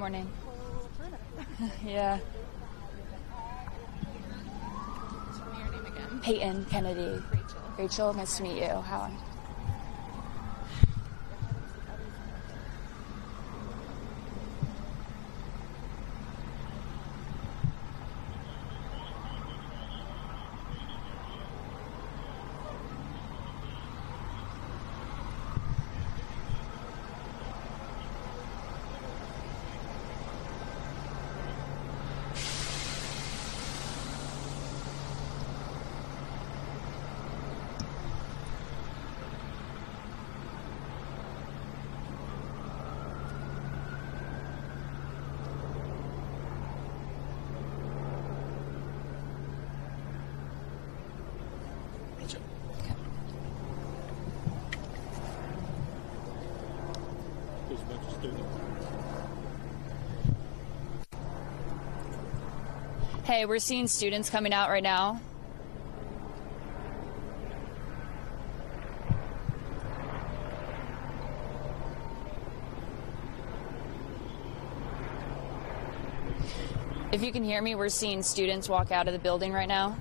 morning. Whole perimeter. Yeah. Tell me your name again. Peyton Kennedy. Rachel. Rachel, nice to meet you. How? There's a bunch of students. Hey, we're seeing students coming out right now. If you can hear me, we're seeing students walk out of the building right now.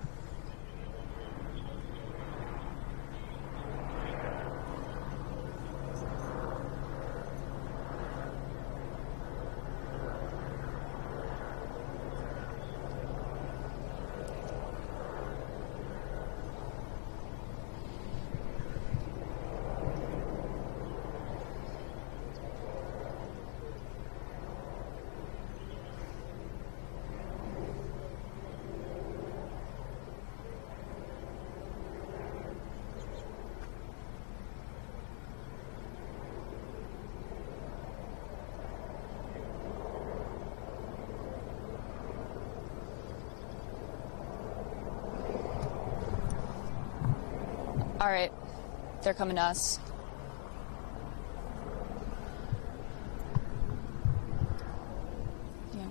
All right, they're coming to us. Yeah. I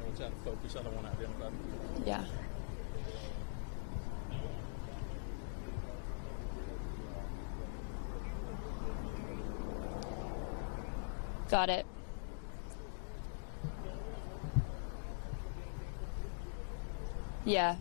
know it's out of focus. I don't want to identify them. Yeah. Got it. Yeah.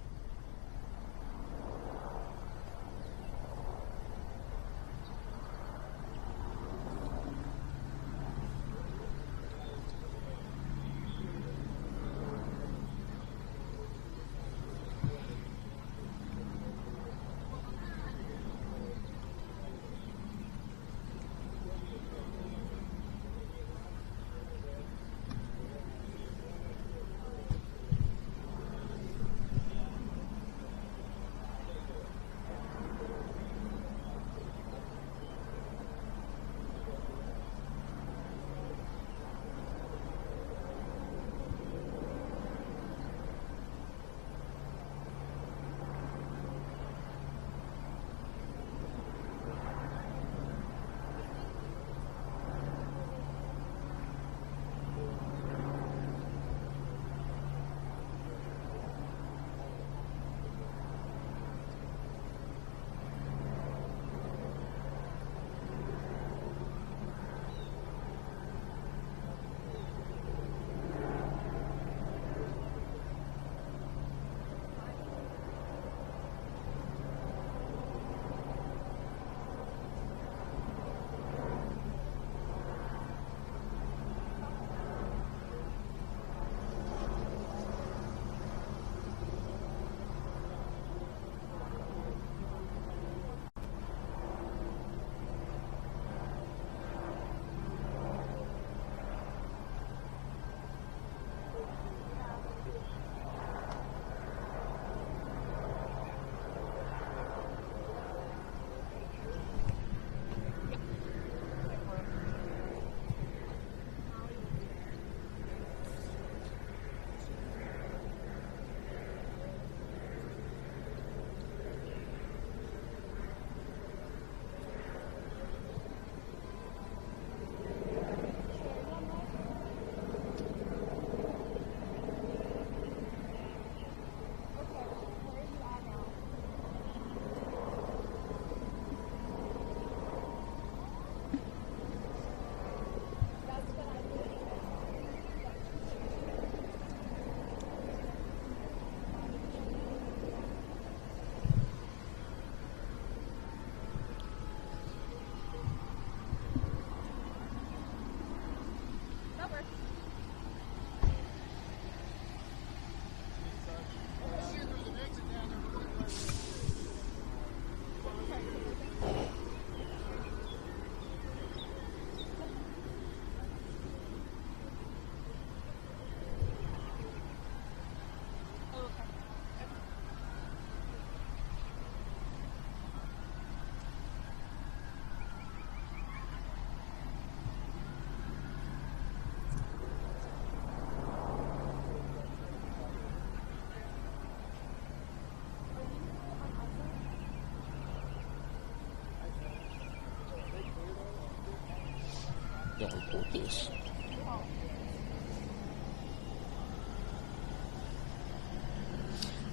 Don't report this.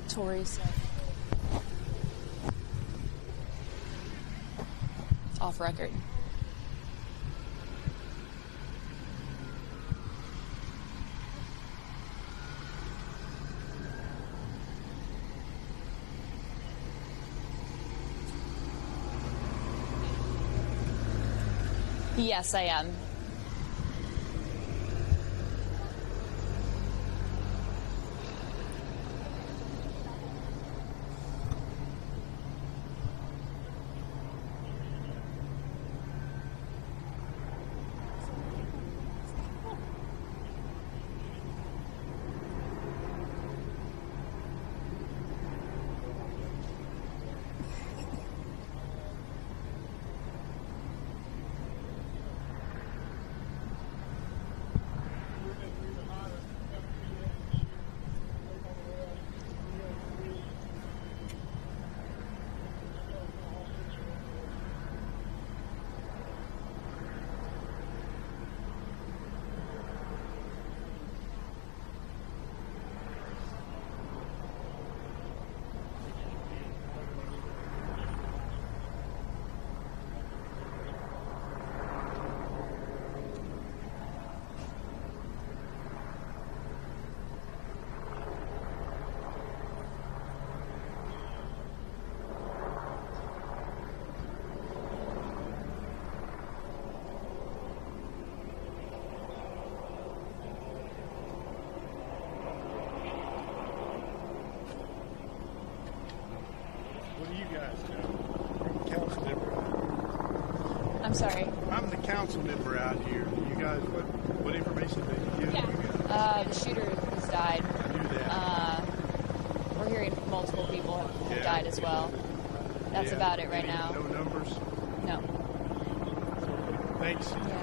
Tori said. Off record. Yes, I am. I'm sorry. I'm the council member out here. You guys, what information did you give you guys? The shooter has died. I knew that. We're hearing multiple people have died as well. That's about it right now. No numbers? No. Thanks. Yeah.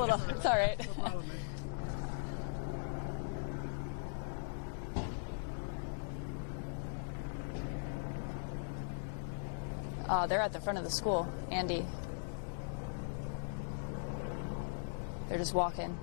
little. It's all right. No problem, man. They're at the front of the school, Andy. They're just walking.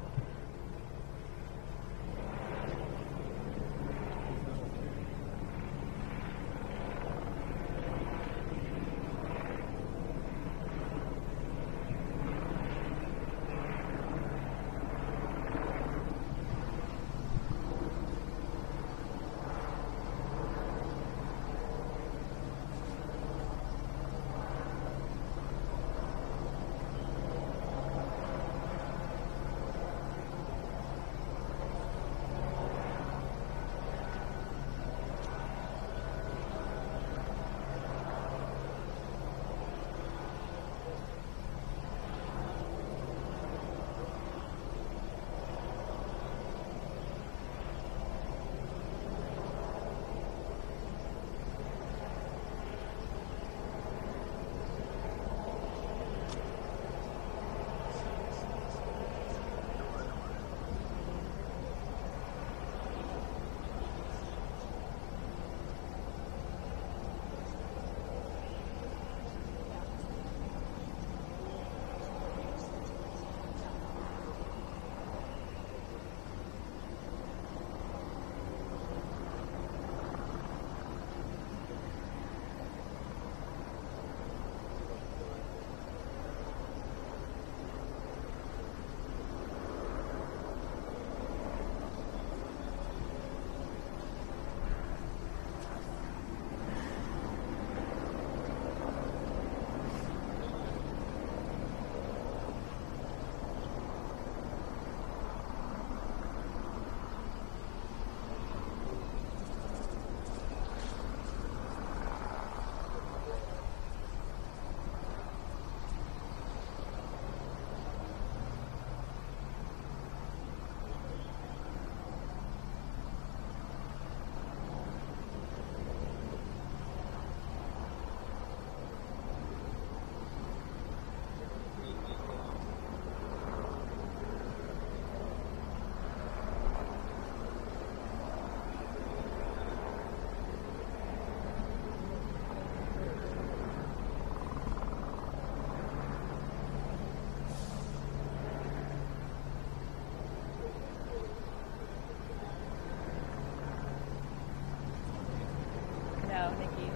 No, Nikki.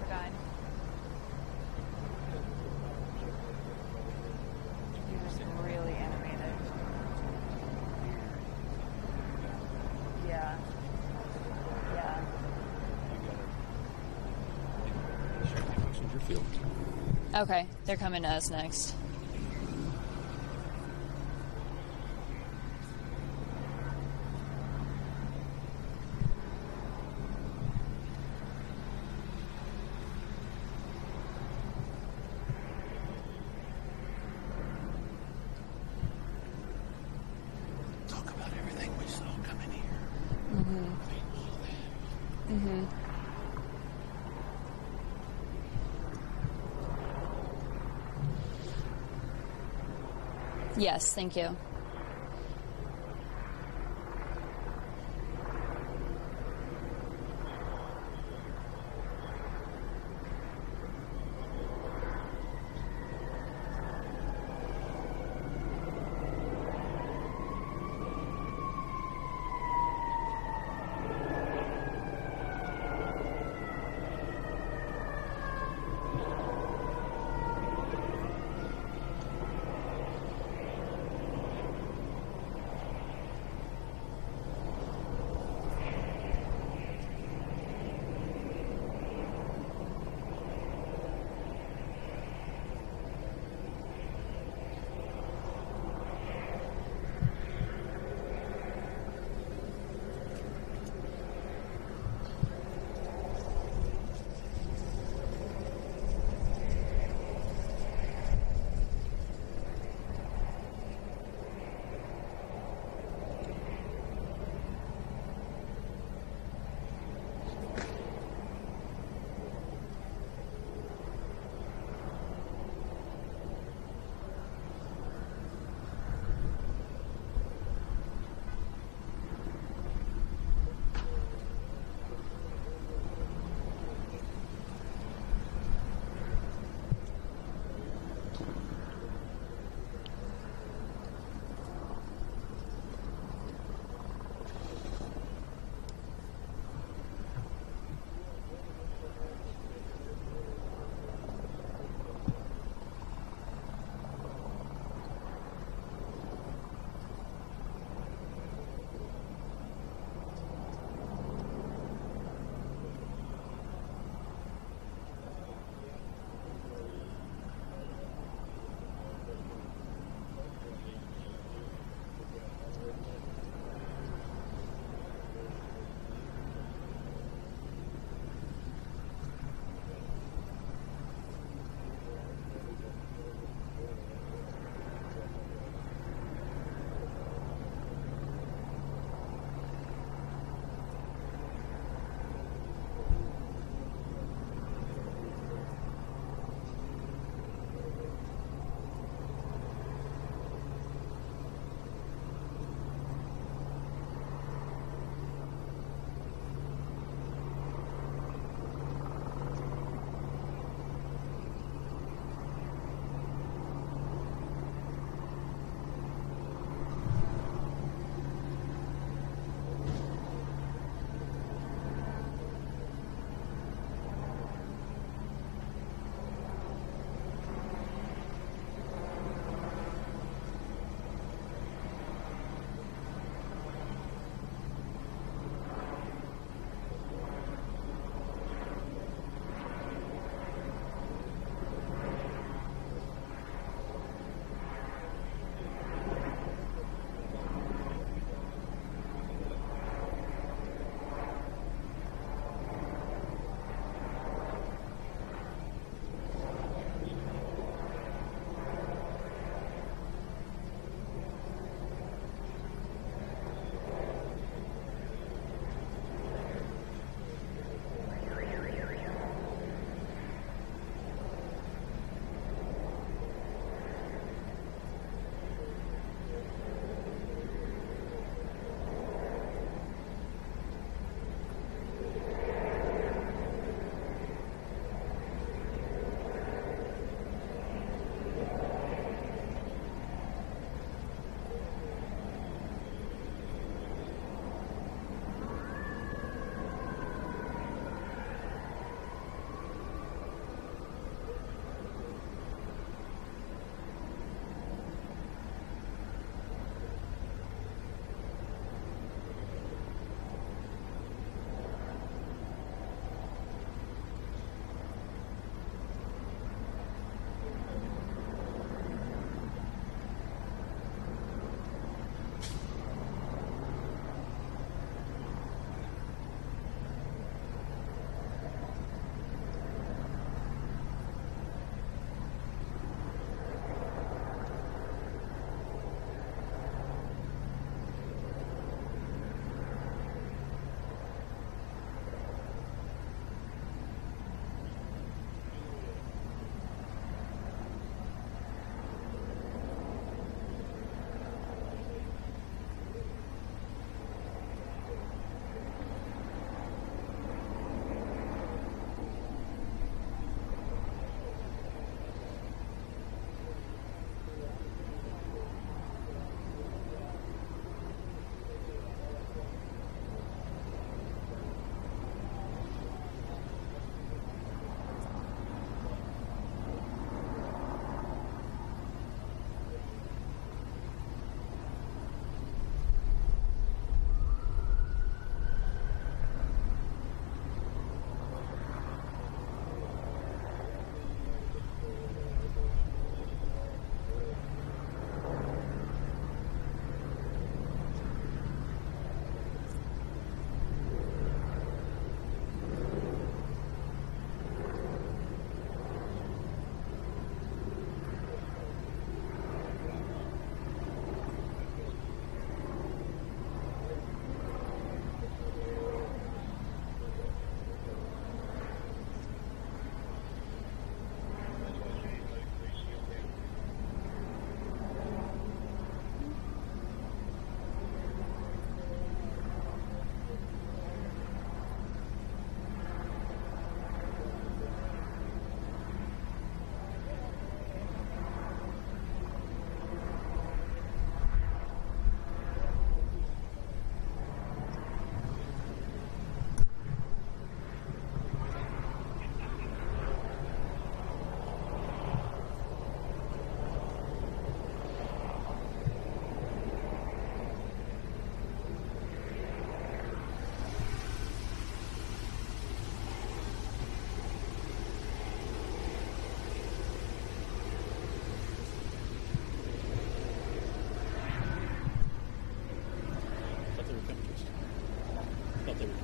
We're done. You're just really animated. Yeah. Yeah. Okay, they're coming to us next. Talk about everything we saw coming here. Yes, thank you.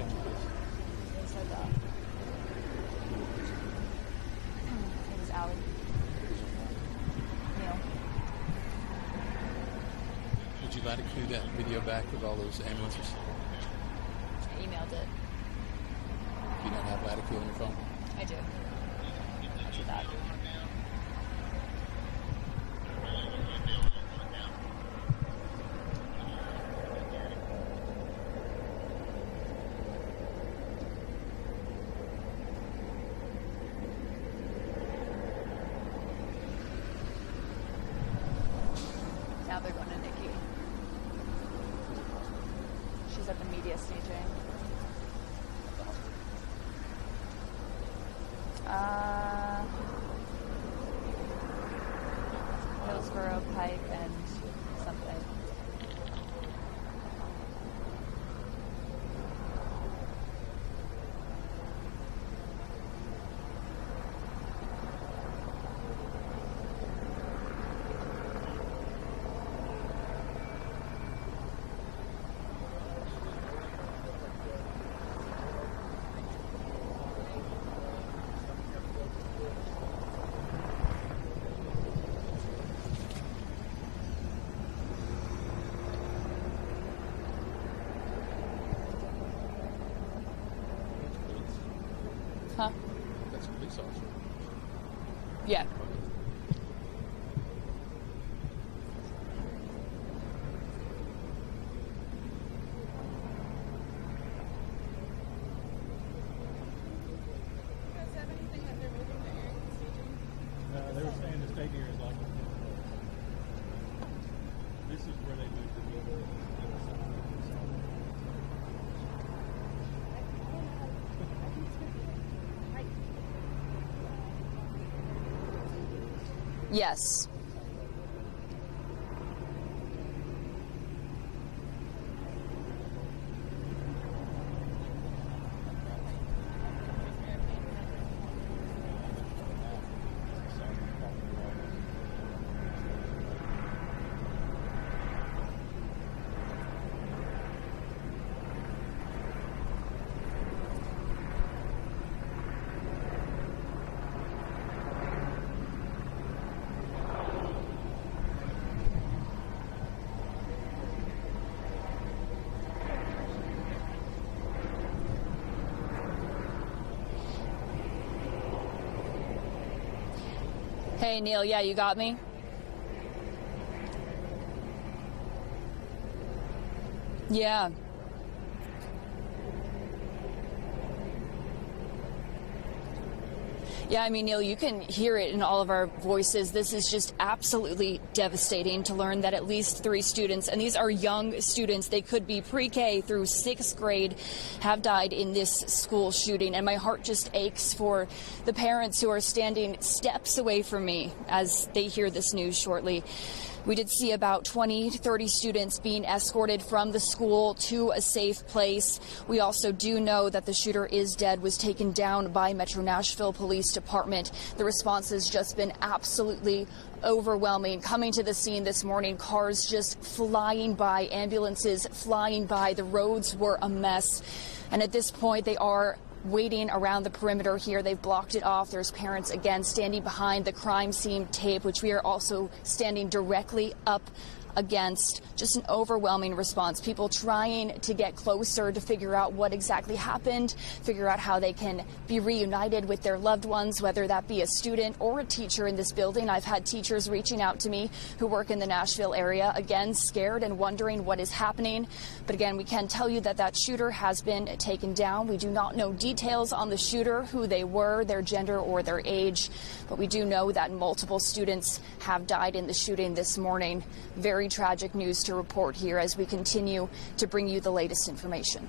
can you please? They said that. It was Allie. Neil. Would you like to cue that video back with all those ambulances? I emailed it. You don't have latitude on your phone? I do. Roger that. Now they're going to Nikki. She's at the media staging. Hillsborough, Pike, and something. Huh? That's a police officer. Yeah. You guys have anything that they're moving the area and staging? They were saying the state here is like this is where they moved the meeting. Yes. Hey, Neil, yeah, you got me? Yeah. Yeah, I mean, Neil, you can hear it in all of our voices. This is just absolutely devastating to learn that at least 3 students, and these are young students, they could be pre-K through 6th grade, have died in this school shooting. And my heart just aches for the parents who are standing steps away from me as they hear this news shortly. We did see about 20 to 30 students being escorted from the school to a safe place. We also do know that the shooter is dead, was taken down by Metro Nashville Police Department. The response has just been absolutely overwhelming. Coming to the scene this morning, cars just flying by, ambulances flying by. The roads were a mess. And at this point, they are waiting around the perimeter here. They've blocked it off. There's parents again standing behind the crime scene tape, which we are also standing directly up against. Just an overwhelming response. People trying to get closer to figure out what exactly happened, figure out how they can be reunited with their loved ones, whether that be a student or a teacher in this building. I've had teachers reaching out to me who work in the Nashville area, again, scared and wondering what is happening. But again, we can tell you that that shooter has been taken down. We do not know details on the shooter, who they were, their gender or their age, but we do know that multiple students have died in the shooting this morning. Very tragic news to report here as we continue to bring you the latest information.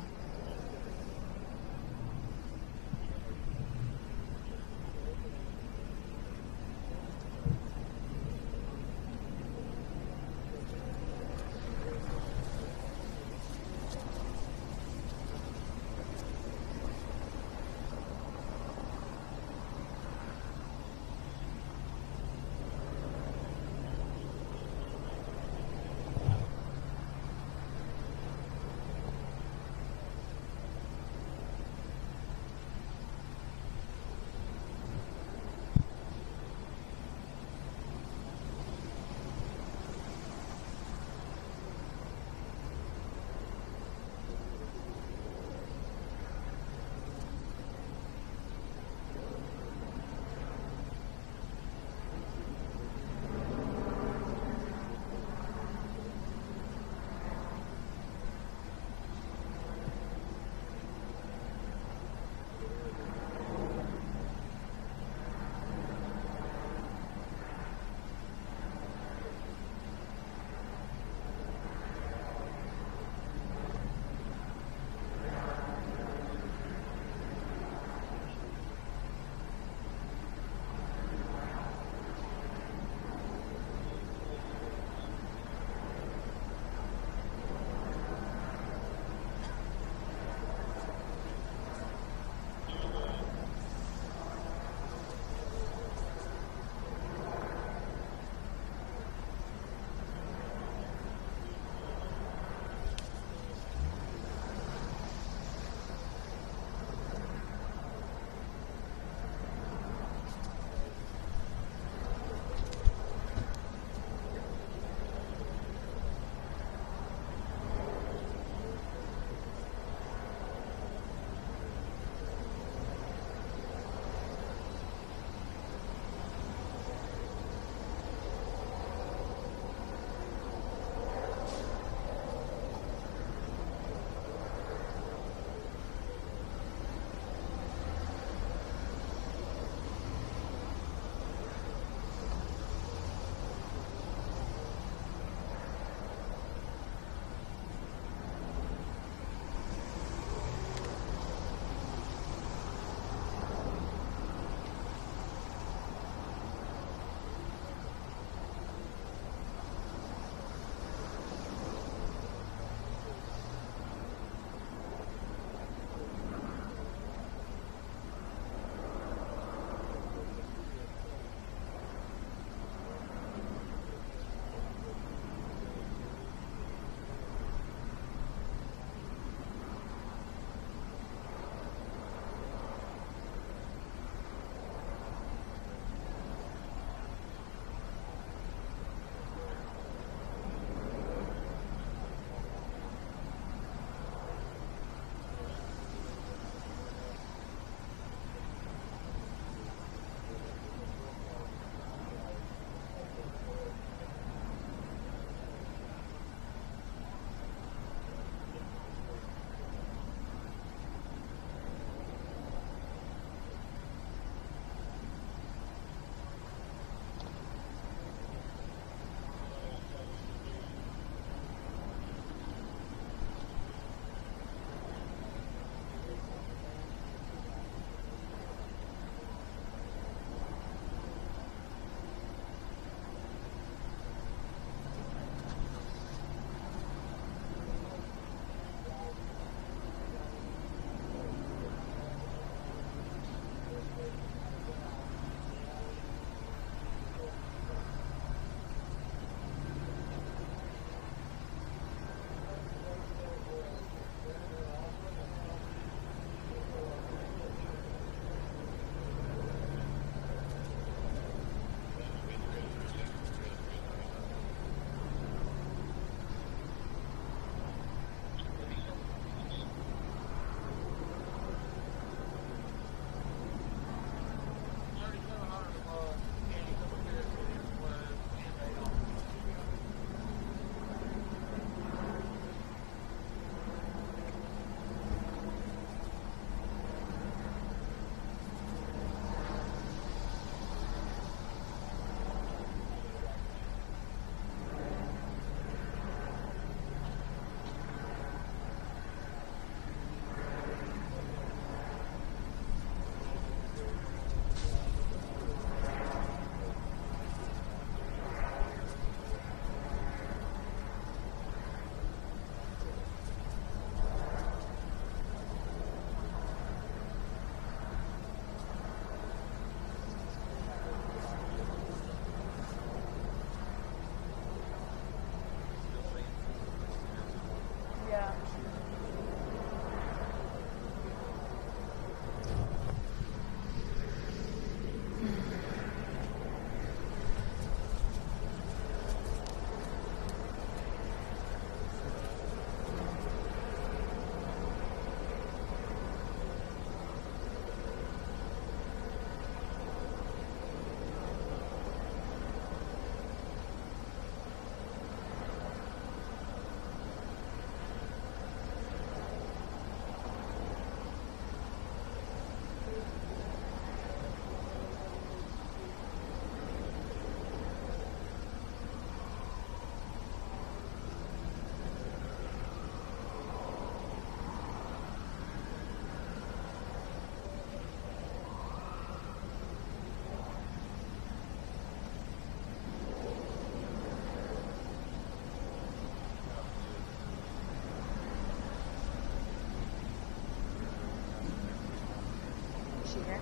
she here?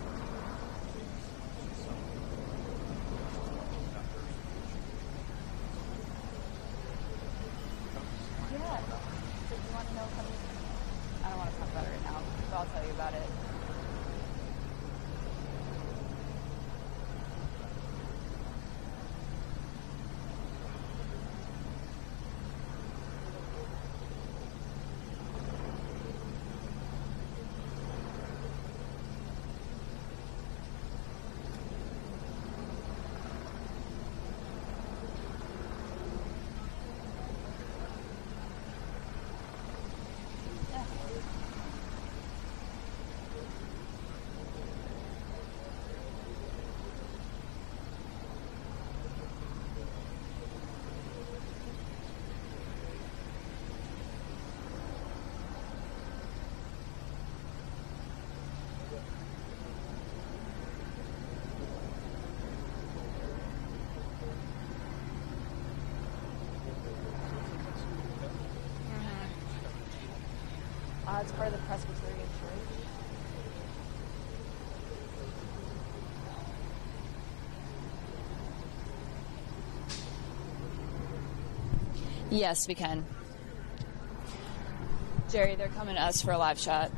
Yeah. So you want to know something? I don't want to talk about it right now, but I'll tell you about it. It's part of the Presbyterian Church. Yes, we can. Jerry, they're coming to us for a live shot.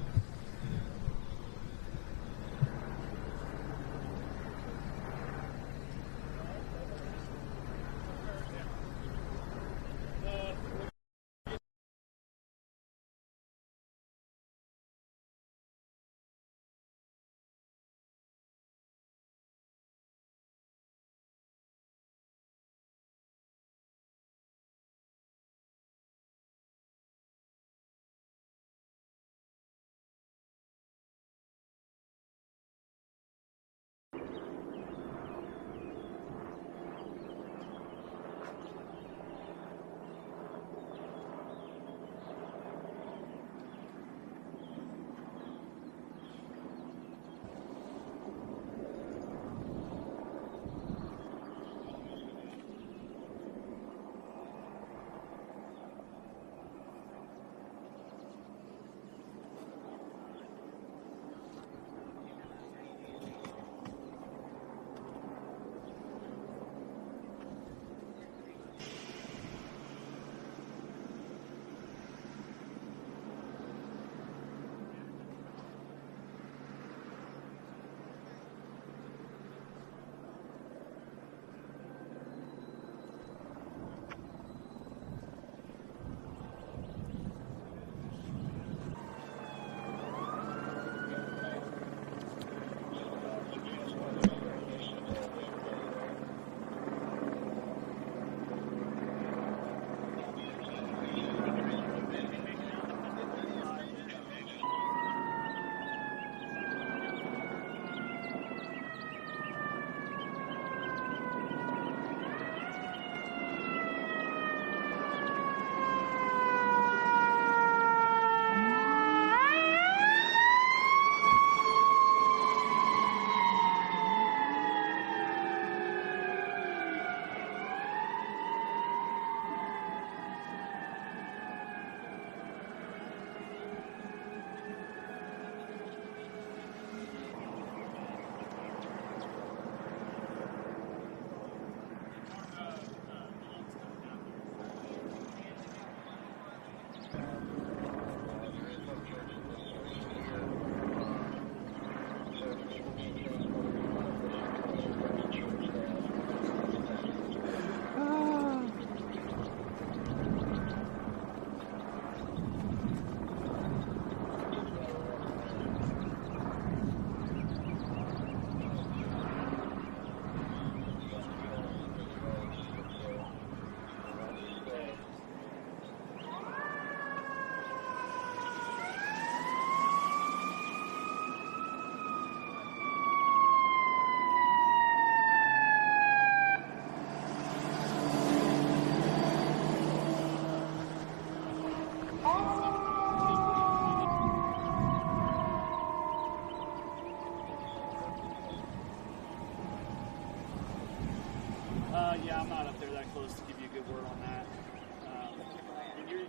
Yeah, I'm not up there that close to give you a good word on that.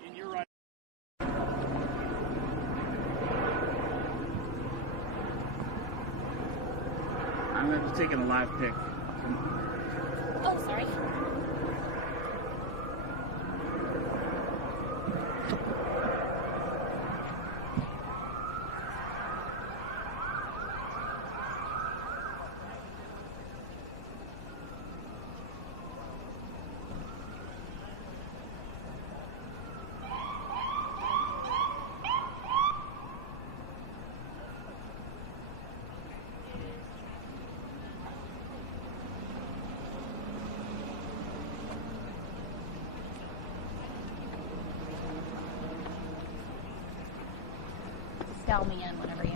And you're right. I'm just taking a live pic. Oh, sorry. Dial me in whenever you.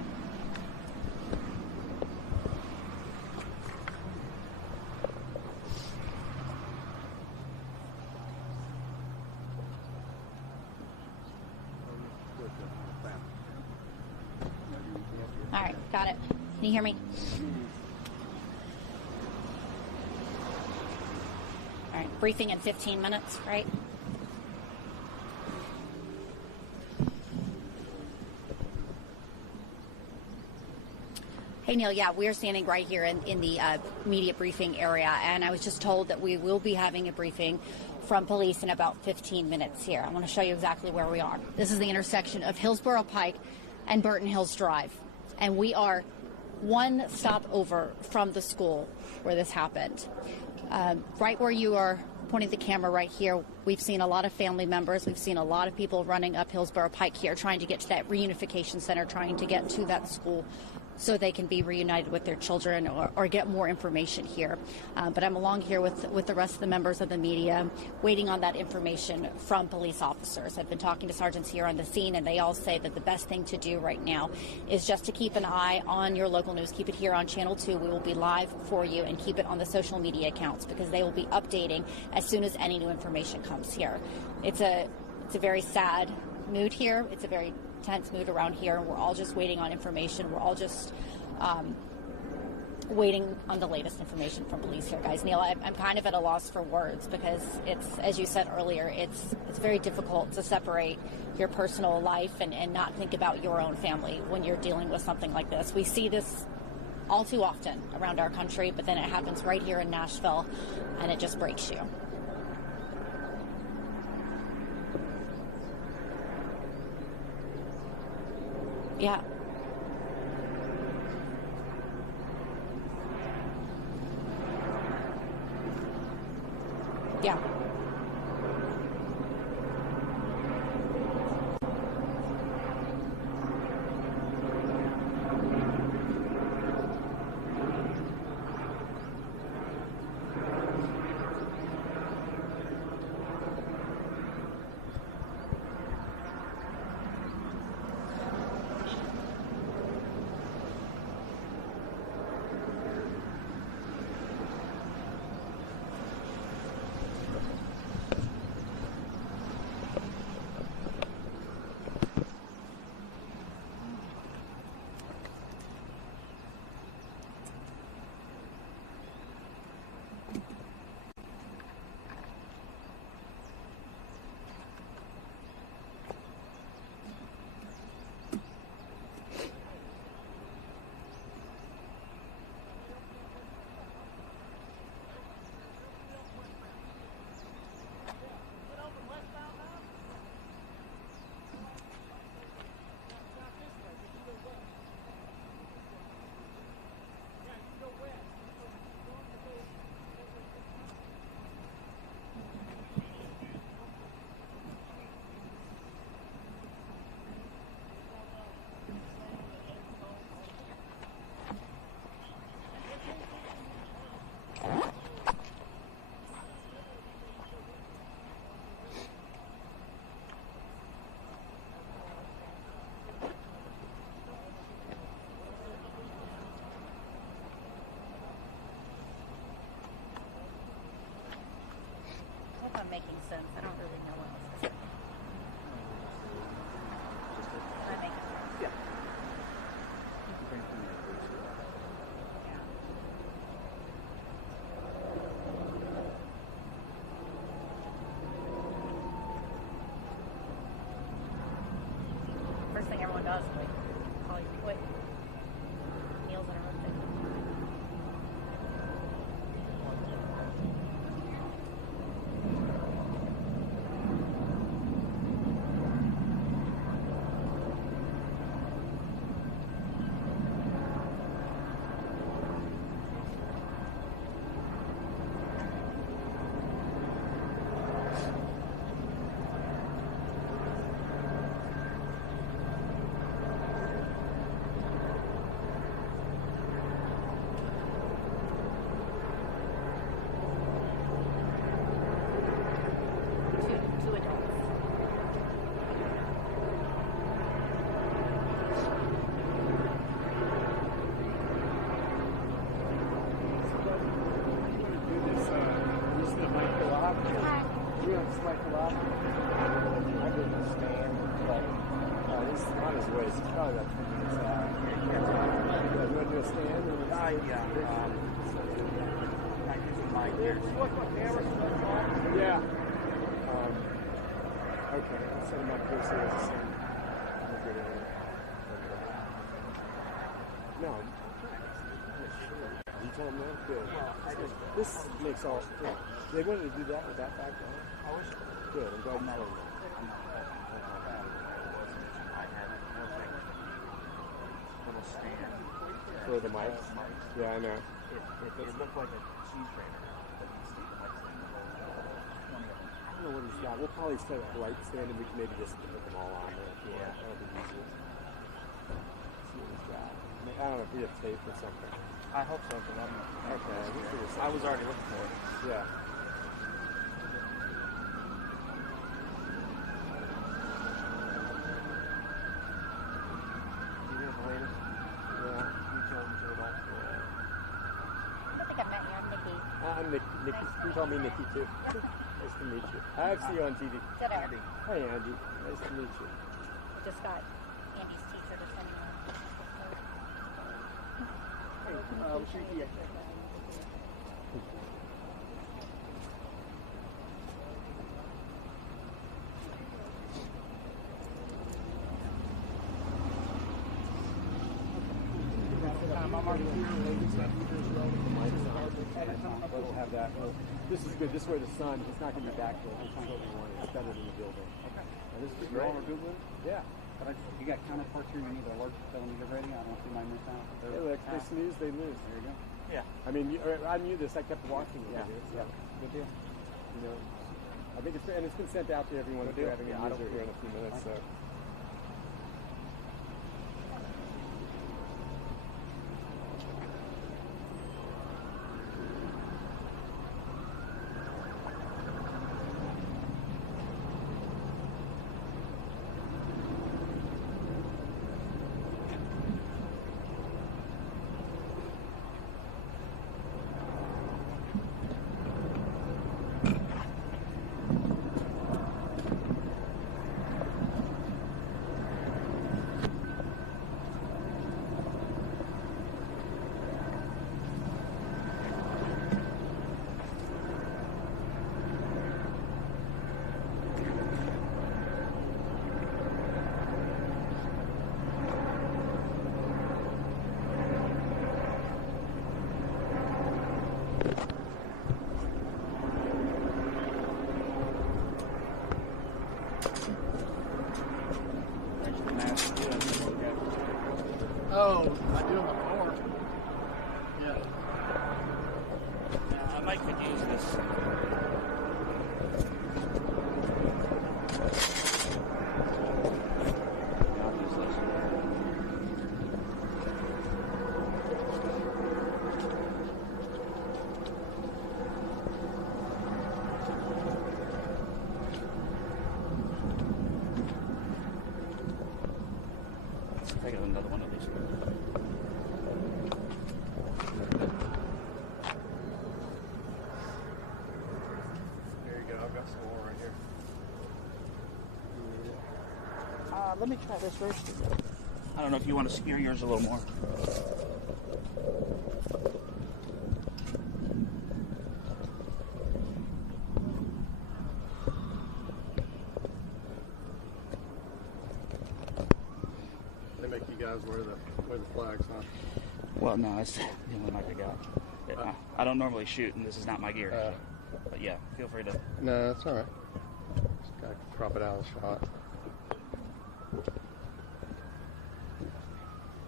All right, got it. Can you hear me? All right, briefing in 15 minutes, right? Hey, Neil, yeah, we're standing right here in the media briefing area, and I was just told that we will be having a briefing from police in about 15 minutes here. I want to show you exactly where we are. This is the intersection of Hillsborough Pike and Burton Hills Drive, and we are one stop over from the school where this happened. Right where you are pointing the camera right here, we've seen a lot of family members. We've seen a lot of people running up Hillsborough Pike here trying to get to that reunification center, trying to get to that school so they can be reunited with their children or get more information here. But I'm along here with the rest of the members of the media, waiting on that information from police officers. I've been talking to sergeants here on the scene, and they all say that the best thing to do right now is just to keep an eye on your local news. Keep it here on Channel 2. We will be live for you, and keep it on the social media accounts because they will be updating as soon as any new information comes here. It's a very sad mood here. It's a very tense mood around here. We're all just waiting on information. We're all just waiting on the latest information from police here, guys. Neil, I'm kind of at a loss for words because it's, as you said earlier, it's very difficult to separate your personal life and not think about your own family when you're dealing with something like this. We see this all too often around our country, but then it happens right here in Nashville, and it just breaks you. Yeah. Yeah. I'm making sense. I don't really know what else to say. Am I making sense? Yeah. First thing everyone does is like call you quick. Neil's interrupted. Oh, that's what it is. You want to do a stand? Yeah. Okay, I'll set them up here so it's the same. No. You told them that? Good. This makes all... They wanted to do that with that background? Good, I'm glad you told them. For the mic? Yeah, I know. It looked like a cheese grater. I don't know what he's got. We'll probably set up a light stand and we can maybe just put them all on there. Yeah. That'll be easier. See what he's got. I don't know if we have tape or something. I hope so, because I'm Okay. I was already looking for it. Yeah. You hear the latest? Yeah. You killed him to it all. I think I met you. I'm Nikki. I'm Nikki. You call me Nikki too. Nice to meet you. I've seen you on TV. Ditto. Hey, Andy. Nice to meet you. I just got Andy's teacher to send me. We'll have that. This is good. This is where the sun, it's not going to be back there. It's what we want. It's better than the building. Okay. And this is You great. all are good with it? Yeah. But you got counterparts here. You need the alert millimeter rating. I don't see mine missed out. Hey, look, they snooze, they lose. There you go. Yeah. I mean, I knew this. I kept watching it. Yeah. So, Good deal. you know, I think and it's been sent out to everyone if they're having a user here in a few minutes. So. Oh, I do have a car. Yeah. I might could use this. Take another one of these. There you go. I've got some more right here. Let me try this first. I don't know if you want to smear yours a little more. They make you guys wear the flags, huh? Well, no, it's the only mic I got. I don't normally shoot, and this is not my gear. But yeah, feel free to. No, that's all right. Just gotta crop it out of the shot.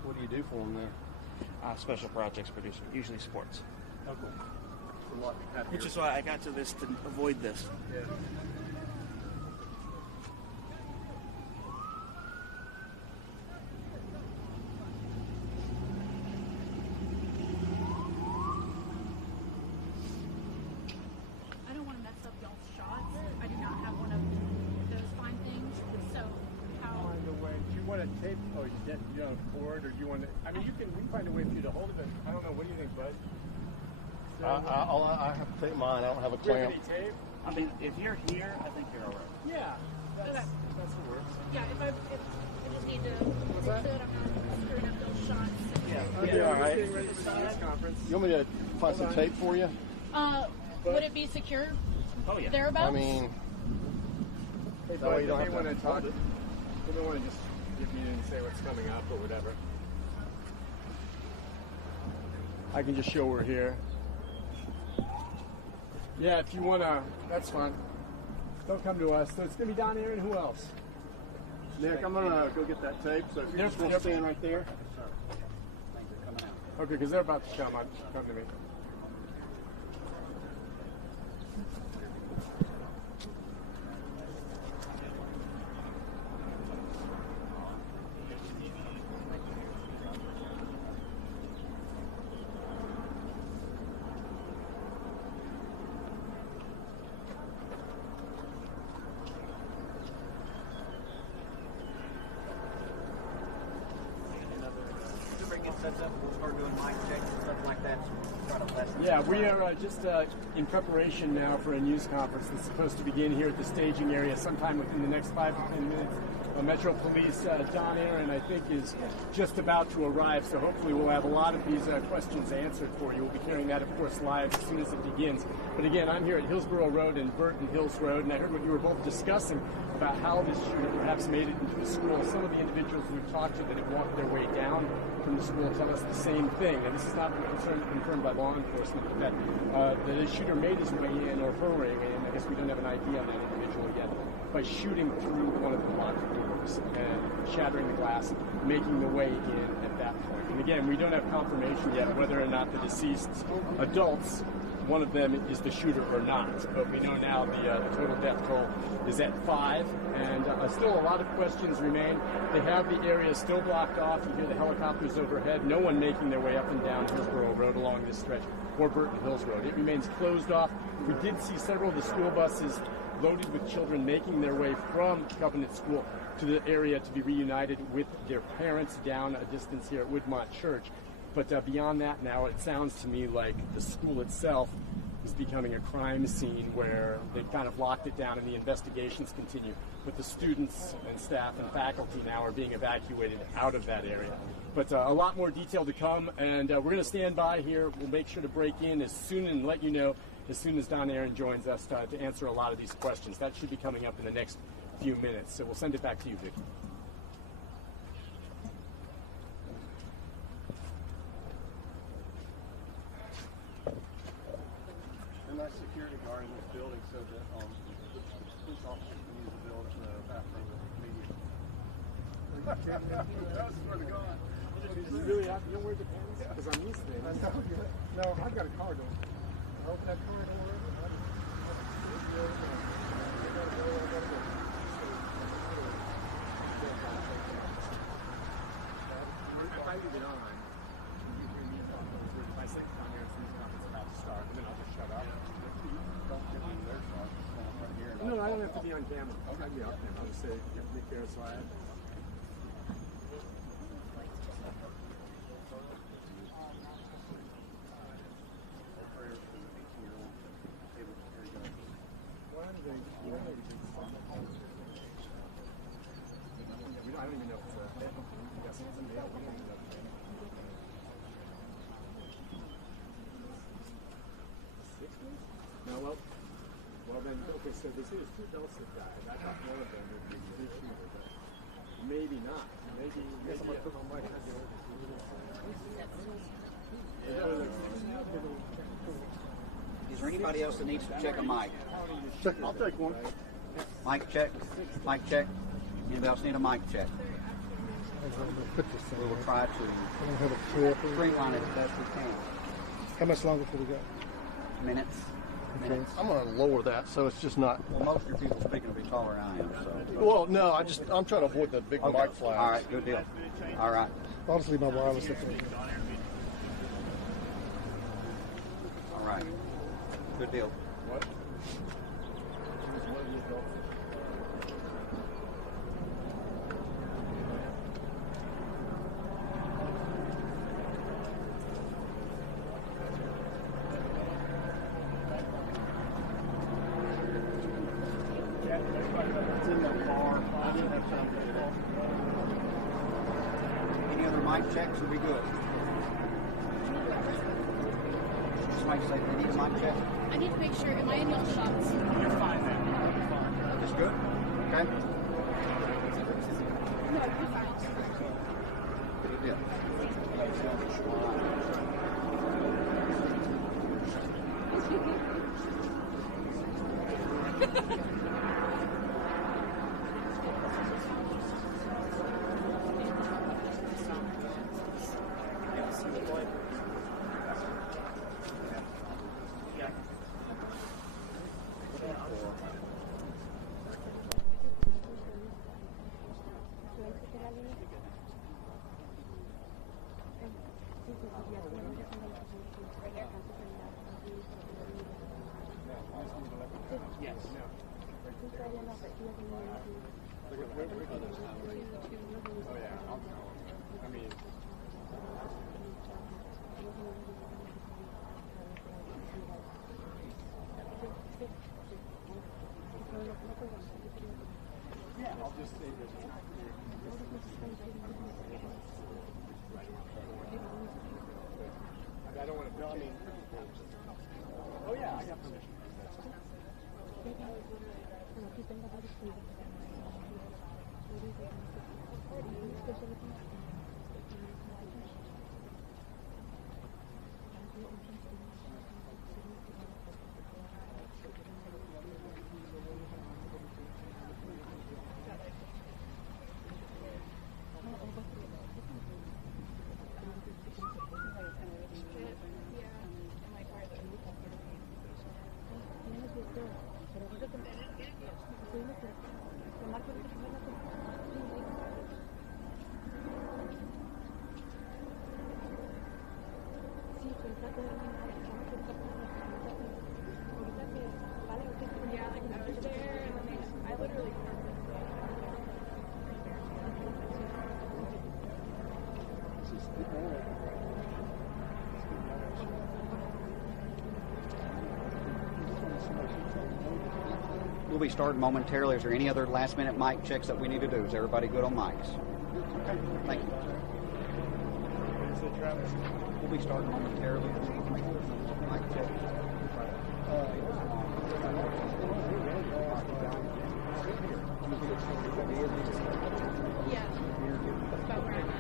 What do you do for them there? Special projects producer, usually sports. Oh, cool. So what you have Which here- is why I got to this to avoid this. Yeah. I don't want to mess up y'all's shots. I do not have one of those fine things. So how? Find a way. Do you want to tape? Oh, you don't cord, or do you want to? I mean, we can find a way for you to hold it. I don't know. What do you think, Bud? I have to take mine. I don't have a Do you have clamp. any tape? I mean, if you're here, I think you're all right. Yeah. Okay. That's what works. Yeah, if I just need to sit, I'm shots. Okay, all right. You want me to find some tape for you? Would it be secure? Oh yeah. Thereabouts? I mean, Hey, that way you don't they have want to to talk. hold it. We don't want to just give me and say what's coming up or whatever. I can just show we're here. Yeah, if you want to, that's fine. Don't come to us. So it's going to be down here, and who else? Nick, I'm going to go get that tape, so if you just want to stand right there. Okay, because they're about to come to me. Yeah, we are just in preparation now for a news conference that's supposed to begin here at the staging area sometime within the next 5 to 10 minutes. Metro Police Don Aaron, I think, is just about to arrive, so hopefully we'll have a lot of these questions answered for you. We'll be carrying that, of course, live as soon as it begins. But again, I'm here at Hillsborough Road and Burton Hills Road, and I heard what you were both discussing about how this shooter perhaps made it into the school. Some of the individuals we've talked to that have walked their way down from the school tell us the same thing, and this is not confirmed by law enforcement, that the shooter made his way in, or her way in, I guess we don't have an ID on that individual yet, by shooting through one of the locked doors and shattering the glass, making the way in at that point. And again, we don't have confirmation yet whether or not the deceased adults, one of them is the shooter or not. But we know now the total death toll is at 5, and still a lot of questions remain. They have the area still blocked off. You hear the helicopters overhead. No one making their way up and down Hillsborough Road along this stretch, or Burton Hills Road. It remains closed off. We did see several of the school buses loaded with children making their way from Covenant School to the area to be reunited with their parents down a distance here at Woodmont Church. But beyond that now, it sounds to me like the school itself is becoming a crime scene where they've kind of locked it down and the investigations continue. But the students and staff and faculty now are being evacuated out of that area. But a lot more detail to come, and we're going to stand by here. We'll make sure to break in as soon and let you know as soon as Don Aaron joins us to answer a lot of these questions. That should be coming up in the next few minutes. So we'll send it back to you, Vicki. And that security guard in this building said that the police officers can use the building, the bathroom immediately. I swear to God. You really have to know where the pants? Because I'm used to it. No, I've got a car door. I hope that car door If I leave it on, you hear me talk over. If I sit down here and news conference about to start, and then I'll just shut up. No, I don't have to be on camera. I'll be up there. I'll just say, Nick Bearslide. I don't even know if it's a male. I'm guessing it's a male. No, well then, okay, so this is 2 adults that died. I thought one of them would be the shooter, but maybe not. Maybe I'm going to put my mic on. Is there anybody else that needs to check a mic? I'll take one. Mic check. Mic check. Anybody else need a mic check? We will try to streamline it as best we can. How much longer till we go? Minutes. I'm going to lower that so it's just not. Well, most of your people speaking will be taller than I am. So. Well, no, I'm trying to avoid the big mic flags. All right, good deal. All right. I'll just leave my wireless up there. All right. Good deal. What? Any other mic checks and we good. Somebody say they need a mic check. I need to make sure, am I in y'all shots? You're fine, man. You're fine. That's good? Okay. No, you're fine. Yeah. I don't want to film. Oh yeah, I got permission. We'll be starting momentarily. Is there any other last minute mic checks that we need to do? Is everybody good on mics? Okay, thank you. We'll be starting momentarily. Mic check. Yeah. That's about where I'm at.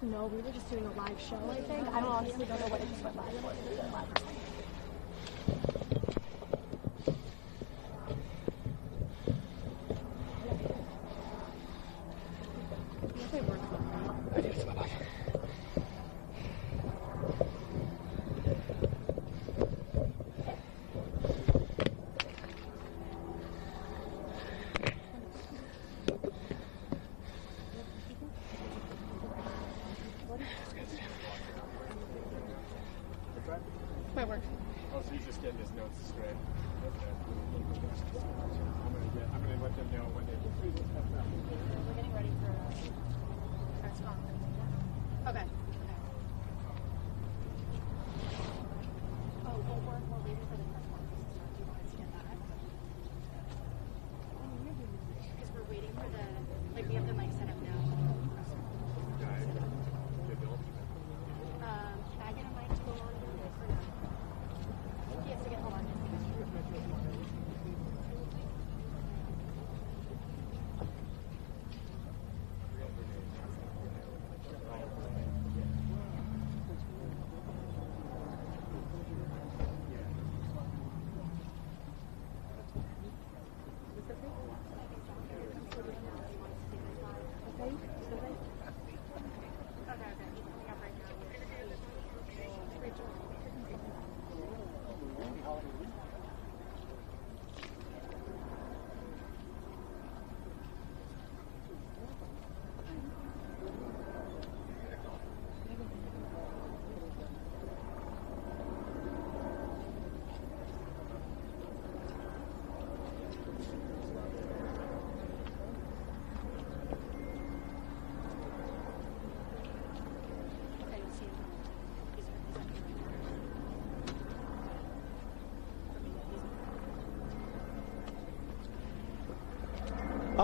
No, we were just doing a live show, I think. I honestly don't know what it just went live for. My work. Oh, so he's just getting his notes straight. Okay. I'm gonna let them know when they can do this. We're getting ready for press conference. Okay. Oh, we're waiting for the press conference. Do you want us to get that? Because we're waiting for the, like, we have the mic set up now. Can I get a mic to go on for now? He has to get, hold on.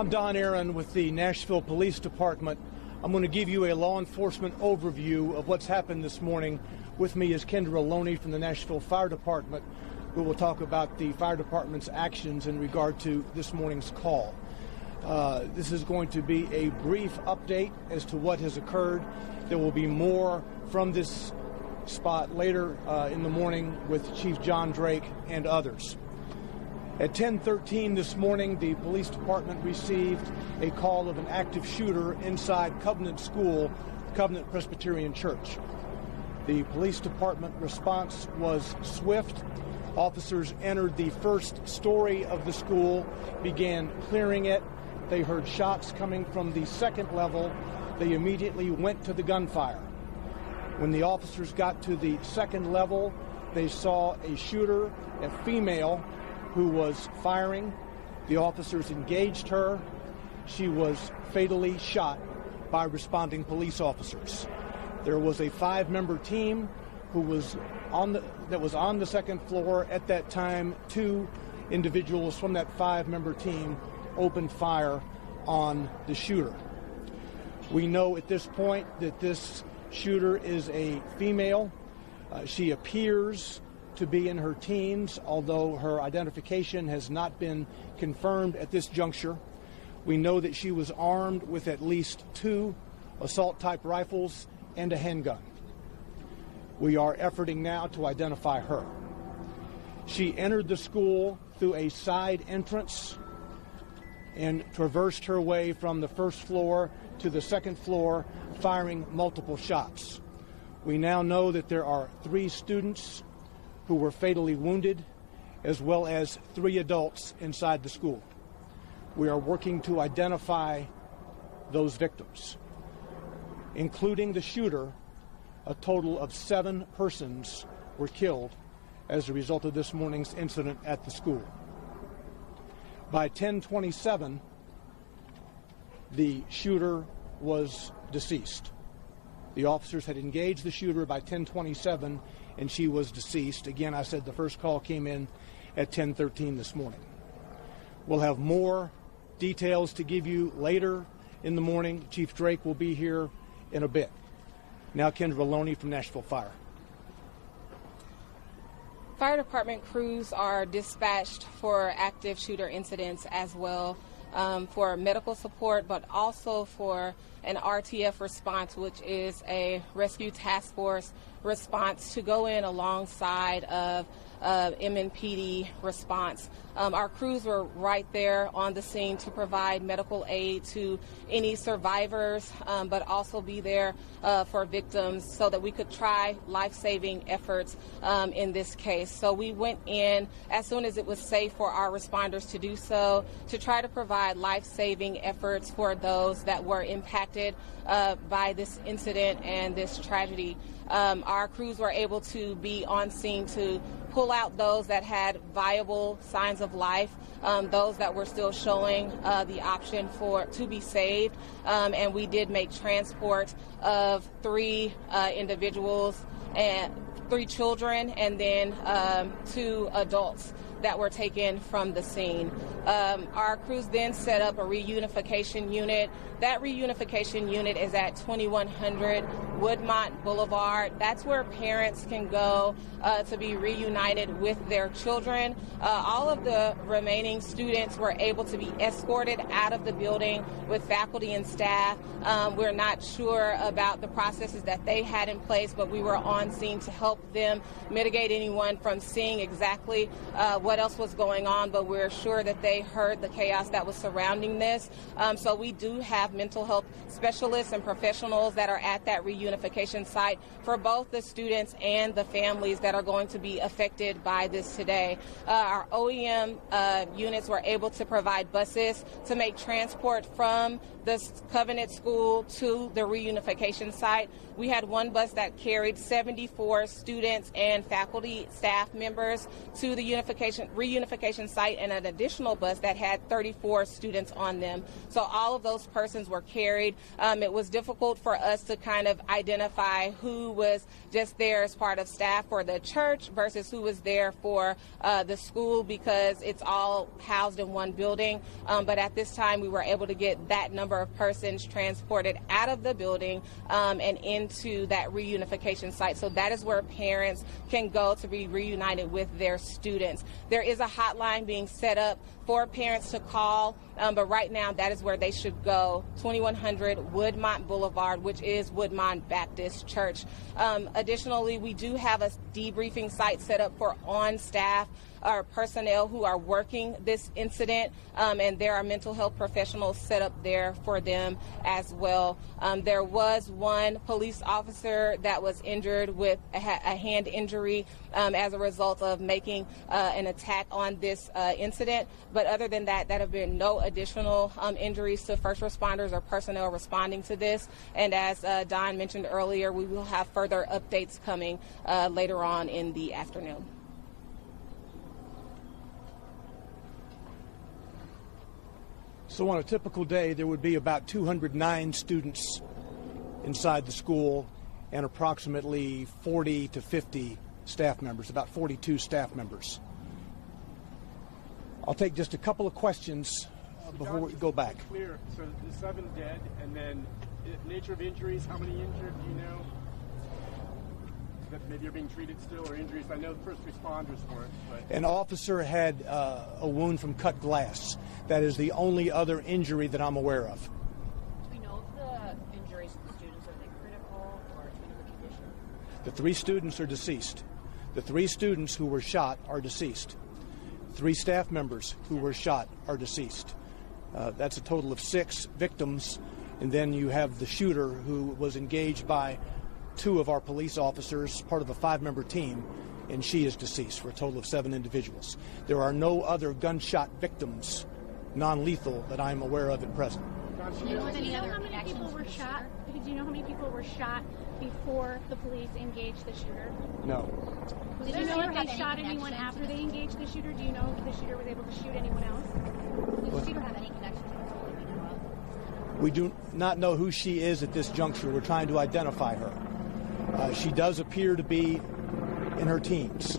I'm Don Aaron with the Nashville Police Department. I'm going to give you a law enforcement overview of what's happened this morning. With me is Kendra Loney from the Nashville Fire Department, who will talk about the fire department's actions in regard to this morning's call. This is going to be a brief update as to what has occurred. There will be more from this spot later in the morning with Chief John Drake and others. At 10:13 this morning, the police department received a call of an active shooter inside Covenant School, Covenant Presbyterian Church. The police department response was swift. Officers entered the first story of the school, began clearing it. They heard shots coming from the second level. They immediately went to the gunfire. When the officers got to the second level, they saw a shooter, a female, who was firing. The officers engaged her. She was fatally shot by responding police officers. There was a 5-member team who was on the second floor at that time. 2 individuals from that 5-member team opened fire on the shooter. We know at this point that this shooter is a female. She appears to be in her teens, although her identification has not been confirmed at this juncture. We know that she was armed with at least 2 assault-type rifles and a handgun. We are efforting now to identify her. She entered the school through a side entrance and traversed her way from the first floor to the second floor, firing multiple shots. We now know that there are 3 students who were fatally wounded, as well as 3 adults inside the school. We are working to identify those victims. Including the shooter, a total of 7 persons were killed as a result of this morning's incident at the school. By 10:27, the shooter was deceased. The officers had engaged the shooter by 10:27, and she was deceased. Again, I said the first call came in at 10:13 this morning. We'll have more details to give you later in the morning. Chief Drake will be here in a bit. Now, Kendra Loney from Nashville Fire. Fire department crews are dispatched for active shooter incidents as well, for medical support, but also for an RTF response, which is a rescue task force response to go in alongside of MNPD response. Our crews were right there on the scene to provide medical aid to any survivors, but also be there for victims so that we could try life-saving efforts in this case. So we went in as soon as it was safe for our responders to do so, to try to provide life-saving efforts for those that were impacted by this incident and this tragedy. Our crews were able to be on scene to pull out those that had viable signs of life, those that were still showing the option to be saved, and we did make transport of 3 individuals and 3 children, and then 2 adults that were taken from the scene. Our crews then set up a reunification unit. That reunification unit is at 2100 Woodmont Boulevard. That's where parents can go to be reunited with their children. All of the remaining students were able to be escorted out of the building with faculty and staff. We're not sure about the processes that they had in place, but we were on scene to help them mitigate anyone from seeing exactly what else was going on, but we're sure that they heard the chaos that was surrounding this. So we do have mental health specialists and professionals that are at that reunification site for both the students and the families that are going to be affected by this today. Our OEM units were able to provide buses to make transport from the Covenant School to the reunification site. We had one bus that carried 74 students and faculty staff members to the unification reunification site and an additional bus that had 34 students on them. So all of those persons were carried. It was difficult for us to kind of identify who was just there as part of staff for the church versus who was there for the school, because it's all housed in one building. But at this time, we were able to get that number of persons transported out of the building and into that reunification site. So that is where parents can go to be reunited with their students. There is a hotline being set up for parents to call, but right now that is where they should go, 2100 Woodmont Boulevard, which is Woodmont Baptist Church. Additionally, we do have a debriefing site set up for on-staff or personnel who are working this incident, and there are mental health professionals set up there for them as well. There was one police officer that was injured with a hand injury as a result of making an attack on this incident. But other than that, there have been no additional injuries to first responders or personnel responding to this. And as Don mentioned earlier, we will have further updates coming later on in the afternoon. So on a typical day, there would be about 209 students inside the school and approximately 40 to 50 staff members, about 42 staff members. I'll take just a couple of questions before we go back. Clear. So the 7 dead, and then nature of injuries, how many injured, do you know? That maybe are being treated still, or injuries? I know first responders weren't. But An officer had a wound from cut glass. That is the only other injury that I'm aware of. Do we know if the injuries to the students, are they critical or critical condition? The 3 students are deceased. The 3 students who were shot are deceased. 3 staff members who were shot are deceased. That's a total of 6 victims. And then you have the shooter who was engaged by 2 of our police officers, part of a 5-member team, and she is deceased, for a total of 7 individuals. There are no other gunshot victims, non-lethal, that I'm aware of at present. Do you know how many people were shot? Do you know how many people were shot before the police engaged the shooter? No. Do you know if they shot anyone after they engaged the shooter? Do you know if the shooter was able to shoot anyone else? Does the shooter have any connection to the school that we know of? We do not know who she is at this juncture. We're trying to identify her. She does appear to be in her teens.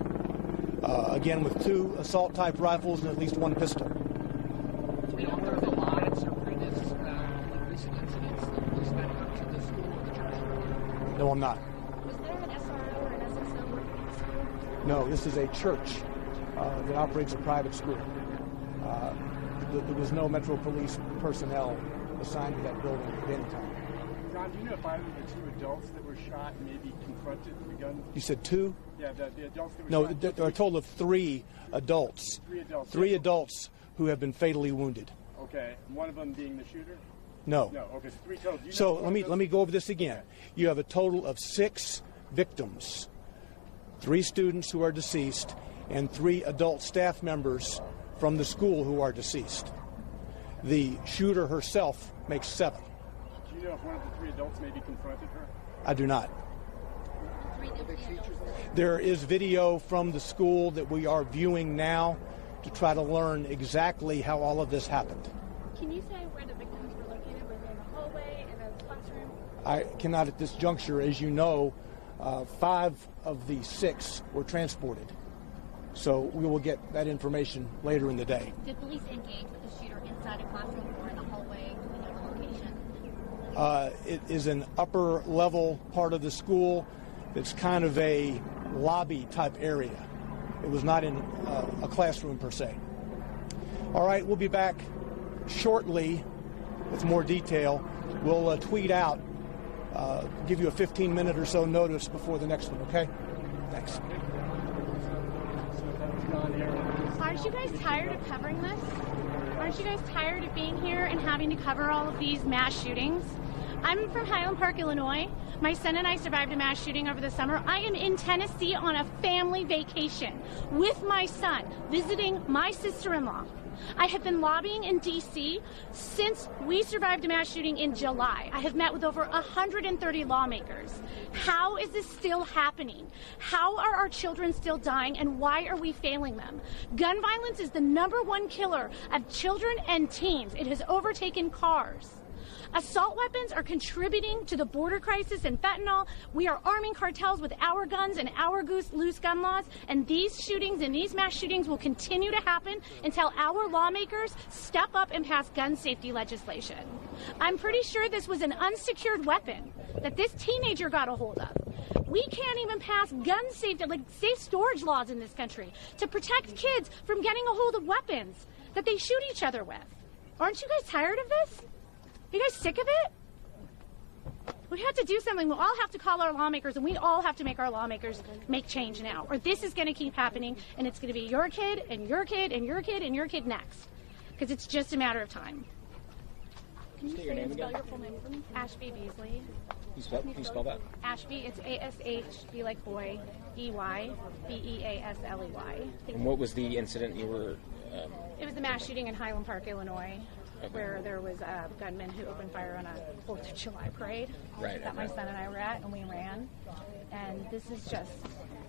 Again, with 2 assault-type rifles and at least 1 pistol. Do we know if there was a alliance or previous recent incidents that was that come to the school or the church? No, I'm not. Was there an SRO or an SSO working at the school? No, this is a church that operates a private school. There was no Metro Police personnel assigned to that building at any time. John, do you know if either of the 2 adults that were shot maybe confronted the gun? You said 2? Yeah, the adults that were No, shot. there are a total of 3 adults. 3 adults. 3 adults who have been fatally wounded. Okay, one of them being the shooter? No. No, okay, so 3 total. So let me go over this again. You have a total of 6 victims, 3 students who are deceased, and 3 adult staff members from the school who are deceased. The shooter herself makes 7. Do you know if one of the 3 adults maybe confronted her? I do not. There is video from the school that we are viewing now to try to learn exactly how all of this happened. Can you say where the victims were located? Was it in the hallway, in a classroom? I cannot at this juncture. As you know, 5 of the 6 were transported. So we will get that information later in the day. Did police engage with the shooter inside a classroom or in the hallway? Do we know the location? It is an upper level part of the school. It's kind of a lobby type area. It was not in a classroom per se. All right, we'll be back shortly with more detail. We'll tweet out, give you a 15-minute or so notice before the next one, okay? Thanks. Aren't you guys tired of covering this? Aren't you guys tired of being here and having to cover all of these mass shootings? I'm from Highland Park, Illinois. My son and I survived a mass shooting over the summer. I am in Tennessee on a family vacation with my son, visiting my sister-in-law. I have been lobbying in D.C. since we survived a mass shooting in July. I have met with over 130 lawmakers. How is this still happening? How are our children still dying, and why are we failing them? Gun violence is the #1 killer of children and teens. It has overtaken cars. Assault weapons are contributing to the border crisis and fentanyl. We are arming cartels with our guns and our loose gun laws, and these shootings and these mass shootings will continue to happen until our lawmakers step up and pass gun safety legislation. I'm pretty sure this was an unsecured weapon that this teenager got a hold of. We can't even pass gun safety, like safe storage laws in this country to protect kids from getting a hold of weapons that they shoot each other with. Aren't you guys tired of this? Are you guys sick of it? We have to do something. We'll all have to call our lawmakers, and we all have to make our lawmakers make change now, or this is going to keep happening, and it's going to be your kid, and your kid, and your kid, and your kid next, because it's just a matter of time. Can you say and spell your full name for me? Ashby Beasley. Can you spell that? Ashby, it's A-S-H-B like boy, E-Y, B-E-A-S-L-E-Y. And what was the incident you were... It was the mass shooting in Highland Park, Illinois, where there was a gunman who opened fire on a 4th of July parade that my son and I were at, and we ran. And this is just,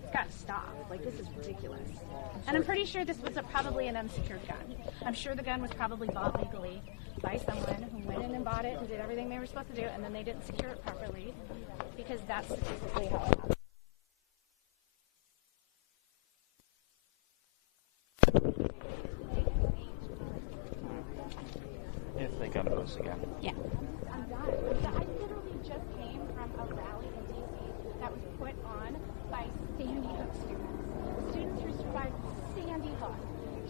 it's got to stop. Like, this is ridiculous. And I'm pretty sure this was probably an unsecured gun. I'm sure the gun was probably bought legally by someone who went in and bought it, who did everything they were supposed to do, and then they didn't secure it properly, because that's statistically how it happens. If they come to us again. Yeah. I'm done. I literally just came from a rally in D.C. that was put on by Sandy Hook students. Students who survived Sandy Hook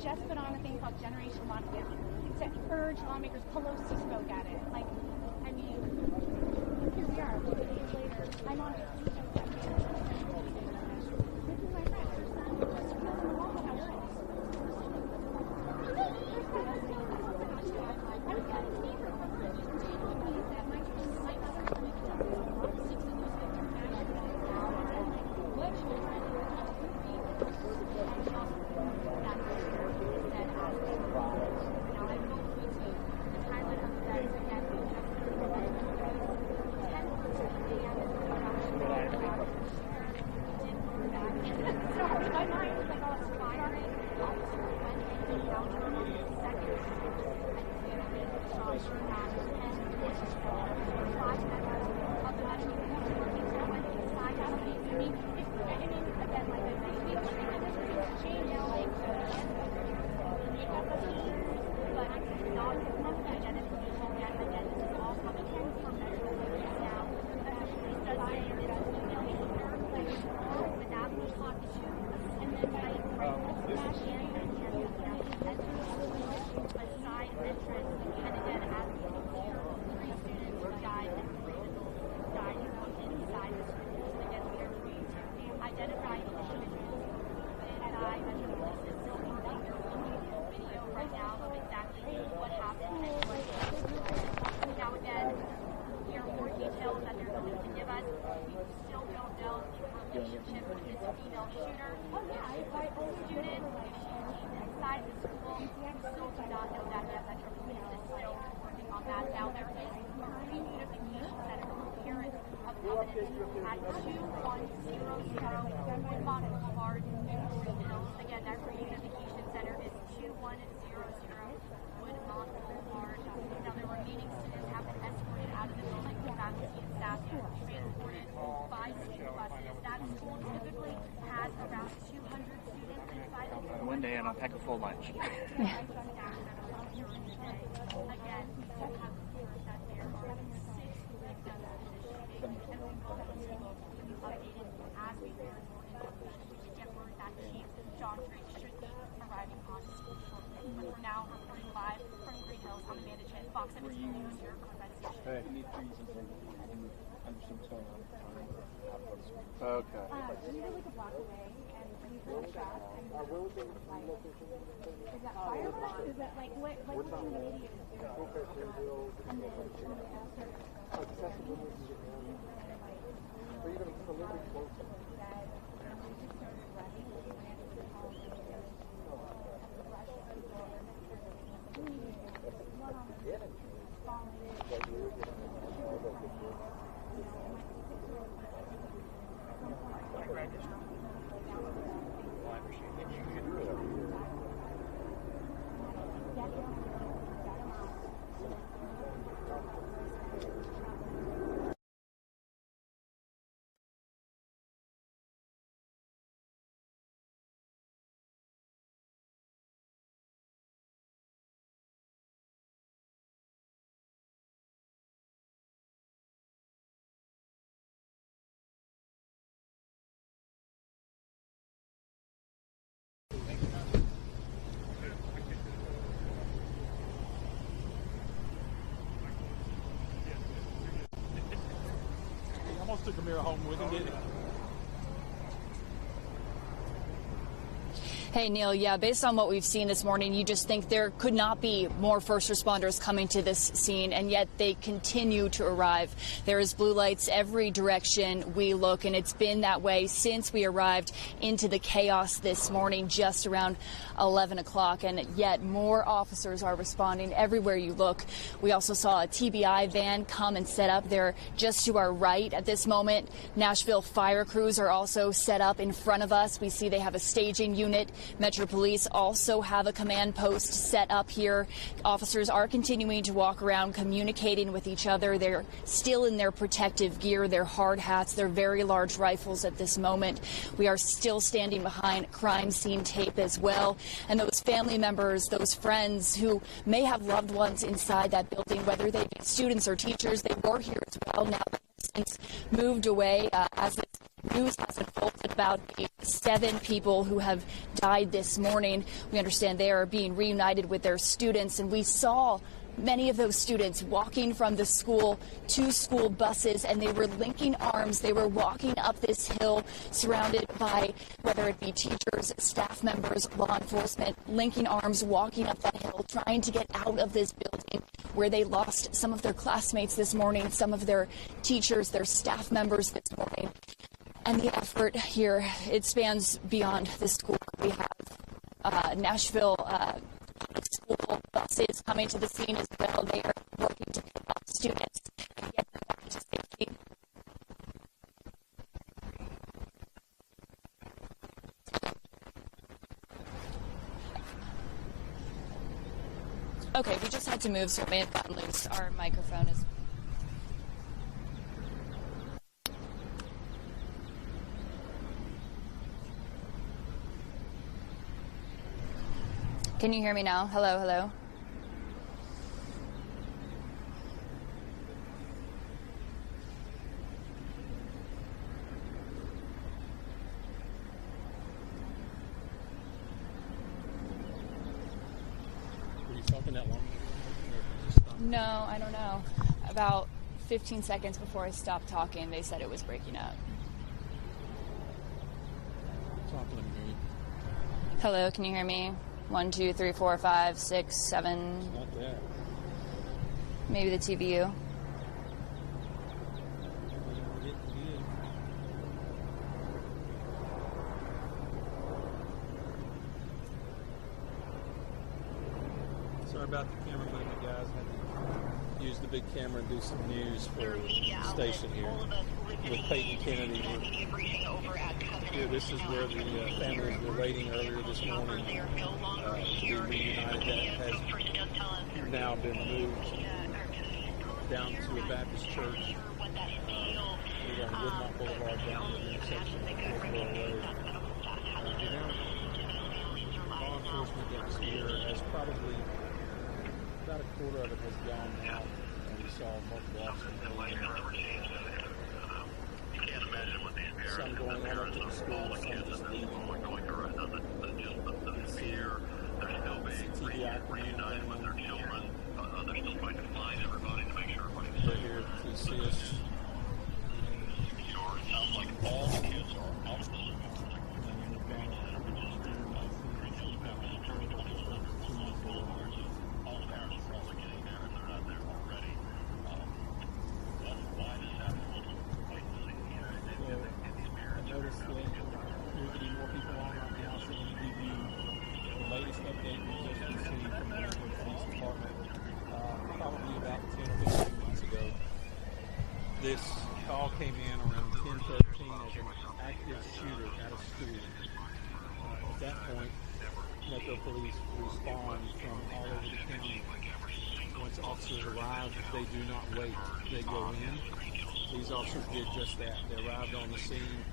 just put on a thing called Generation Lockdown to urge lawmakers. Pelosi spoke at it. Like, I mean, here we are, 2 days later. I'm on vacation. This is my friend. Her son just killed in the Waffle House shooting. One day and I'll pack a full lunch. Hey. Okay. We were like a block away, and we heard shots, and is that fireworks? Is that like what the media is doing? And then somebody else took Amira home with him, didn't he? Hey, Neil, yeah, based on what we've seen this morning, you just think there could not be more first responders coming to this scene, and yet they continue to arrive. There is blue lights every direction we look, and it's been that way since we arrived into the chaos this morning, just around 11 o'clock, and yet more officers are responding everywhere you look. We also saw a TBI van come and set up there just to our right at this moment. Nashville fire crews are also set up in front of us. We see they have a staging unit. Metro Police also have a command post set up here. Officers are continuing to walk around communicating with each other. They're still in their protective gear, their hard hats, their very large rifles at this moment. We are still standing behind crime scene tape as well. And those family members, those friends who may have loved ones inside that building, whether they be students or teachers, they were here as well. Now they've since moved away as this news has unfolded about the 7 people who have died this morning. We understand they are being reunited with their students, and we saw many of those students walking from the school to school buses, and they were linking arms. They were walking up this hill surrounded by whether it be teachers, staff members, law enforcement, linking arms, walking up that hill, trying to get out of this building where they lost some of their classmates this morning, some of their teachers, their staff members this morning. And the effort here, it spans beyond the school. We have Nashville school buses coming to the scene as well. They are working to pick up students and get them back to safety. Okay, we just had to move, so it may have gotten loose. Our microphone is... Can you hear me now? Hello, hello. Were you talking that long? No, I don't know. About 15 seconds before I stopped talking, they said it was breaking up. Talk, let me hear you. Hello, can you hear me? 1, 2, 3, 4, 5, 6, 7. It's not that. Maybe the TVU. Sorry about the cameraman, the guys had to use the big camera and do some news for the station here with Peyton Kennedy. Here, this is where the families were waiting earlier this morning to be reunited. That has now been moved down to a Baptist church. We're on Woodmont Boulevard down to the intersection of Woodmont Road. Law enforcement that's here has probably about a quarter of it has gone now, and we saw multiple officers. Some going on up to the school, some just leaving. TBI they're here to see us. All the kids are out. All the parents are also getting there, and they're out there already. That's why this happened. Wait to see. I noticed that we're getting more people on right now, so we'll give you the latest update we just received from the Nashville Police Department probably about 10 or 15 minutes ago. This call came in around 10:13 as an active shooter at a school. At that point, Metro Police respond from all over the county. Once officers arrive, they do not wait. They go in. These officers did just that. They arrived on the scene.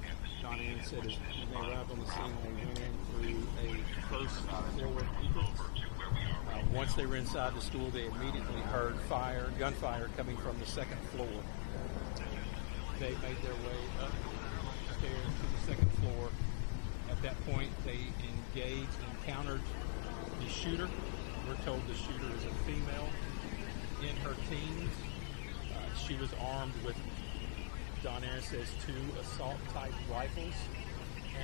John Ann said when they arrived on the scene, they went in through a first floor entrance. Once they were inside the school, they immediately heard gunfire coming from the second floor. They made their way upstairs to the second floor. At that point, they encountered the shooter. We're told the shooter is a female in her teens. She was armed with Don Aaron says 2 assault-type rifles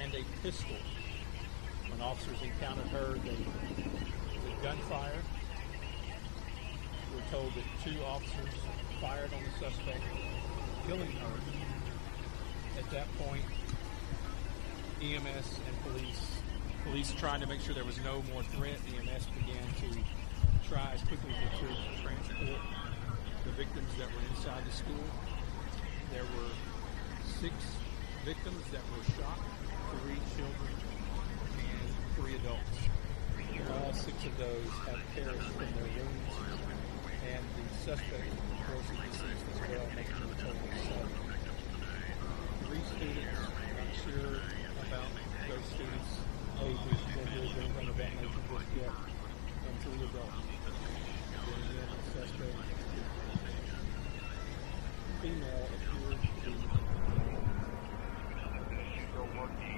and a pistol. When officers encountered her, they with gunfire. We're told that 2 officers fired on the suspect, killing her. At that point, EMS and police trying to make sure there was no more threat. EMS began to try as quickly as they could to transport the victims that were inside the school. There were 6 victims that were shot, 3 children and 3 adults. All 6 of those have perished from their wounds, and the suspect, of course, is deceased as well, making the total of 7. 3 students, not sure about those students' ages, genders, anything of that nature just yet, and 3 adults. And then again, the suspect, female, appears to be still working.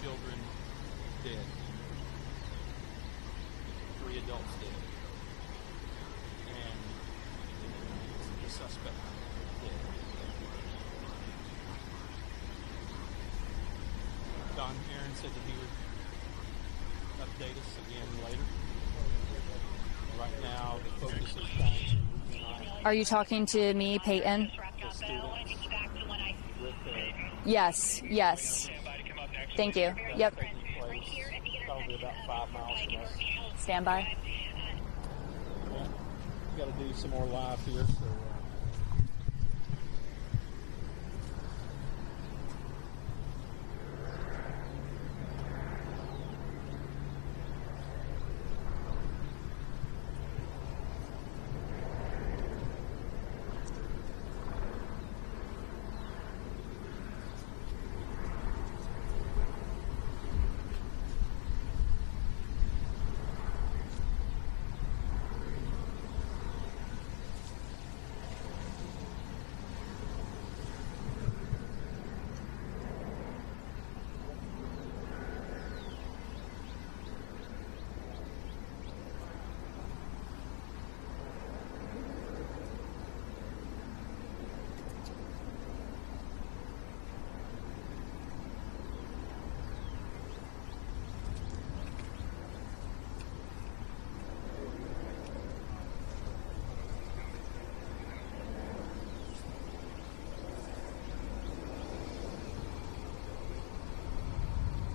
Children dead. 3 adults dead. And the suspect dead. Don Aaron said that he would update us again later. Right now, the focus is trying to reunite. Are you talking to me, Peyton? The students with Yes, yes. Thank you. Yep. Probably about 5 miles from us. Stand by. Yeah. Got to do some more live here. So,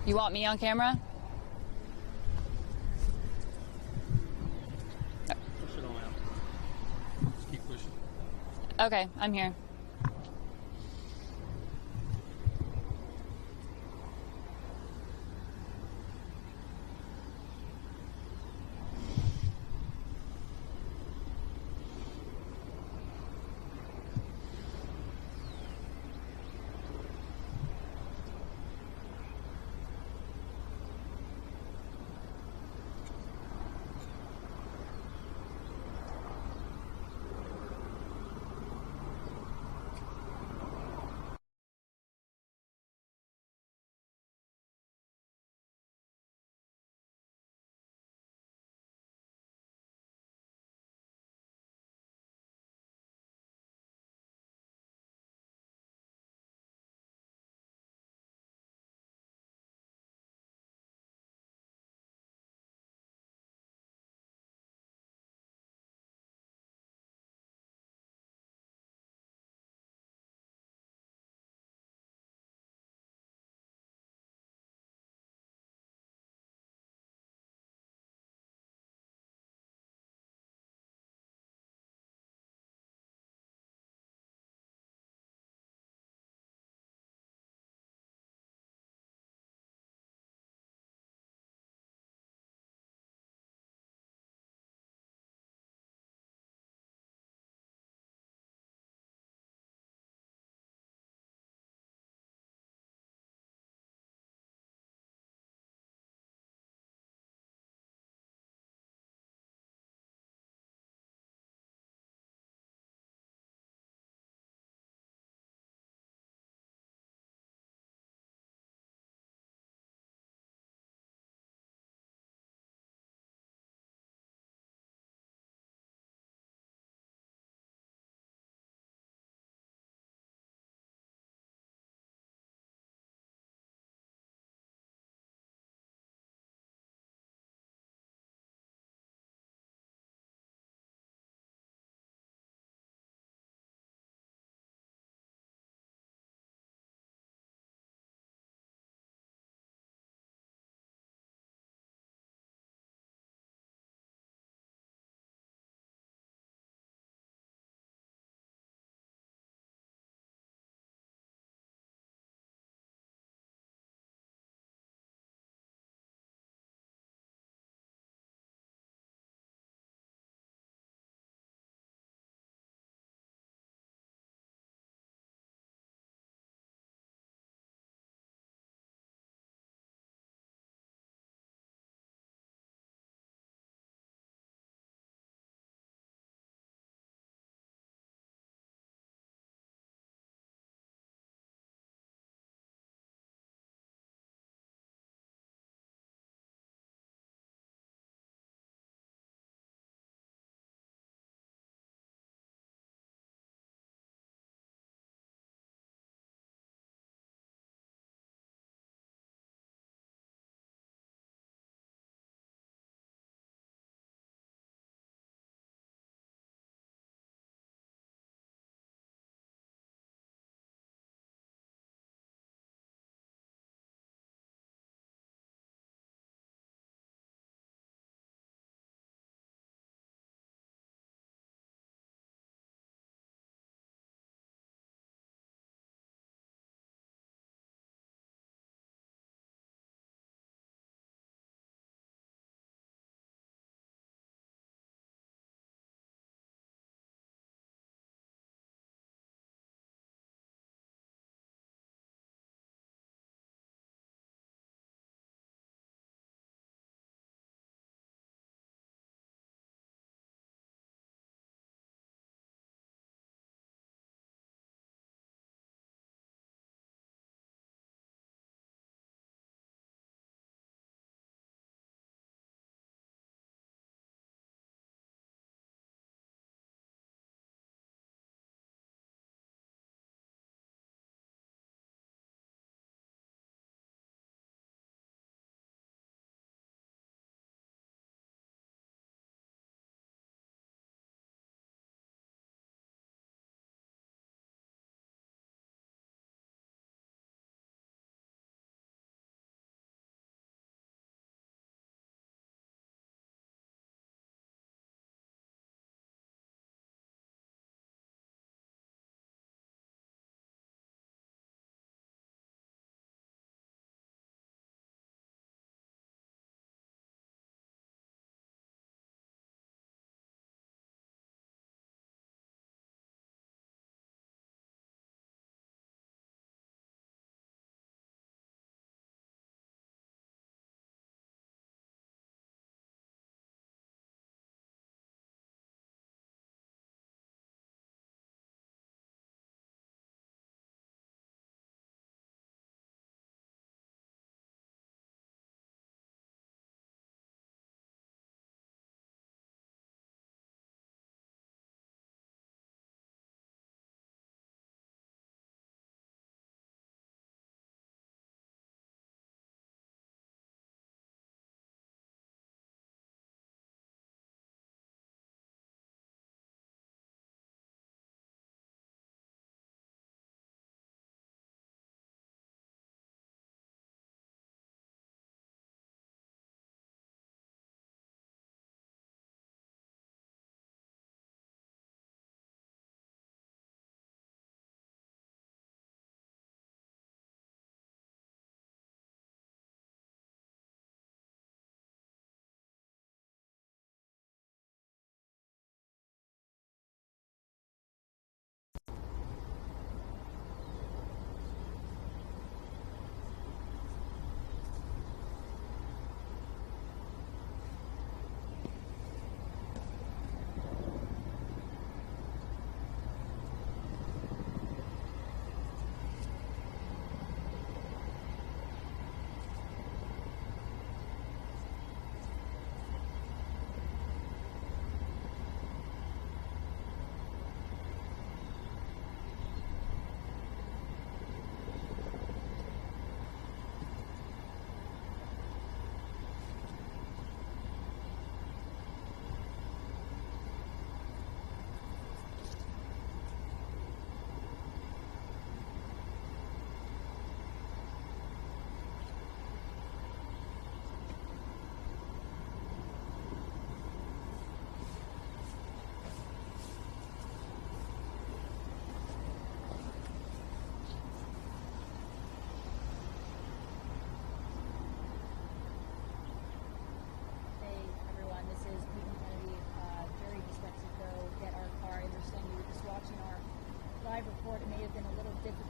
You want me on camera? Push it on out. Just keep pushing. Okay, I'm here.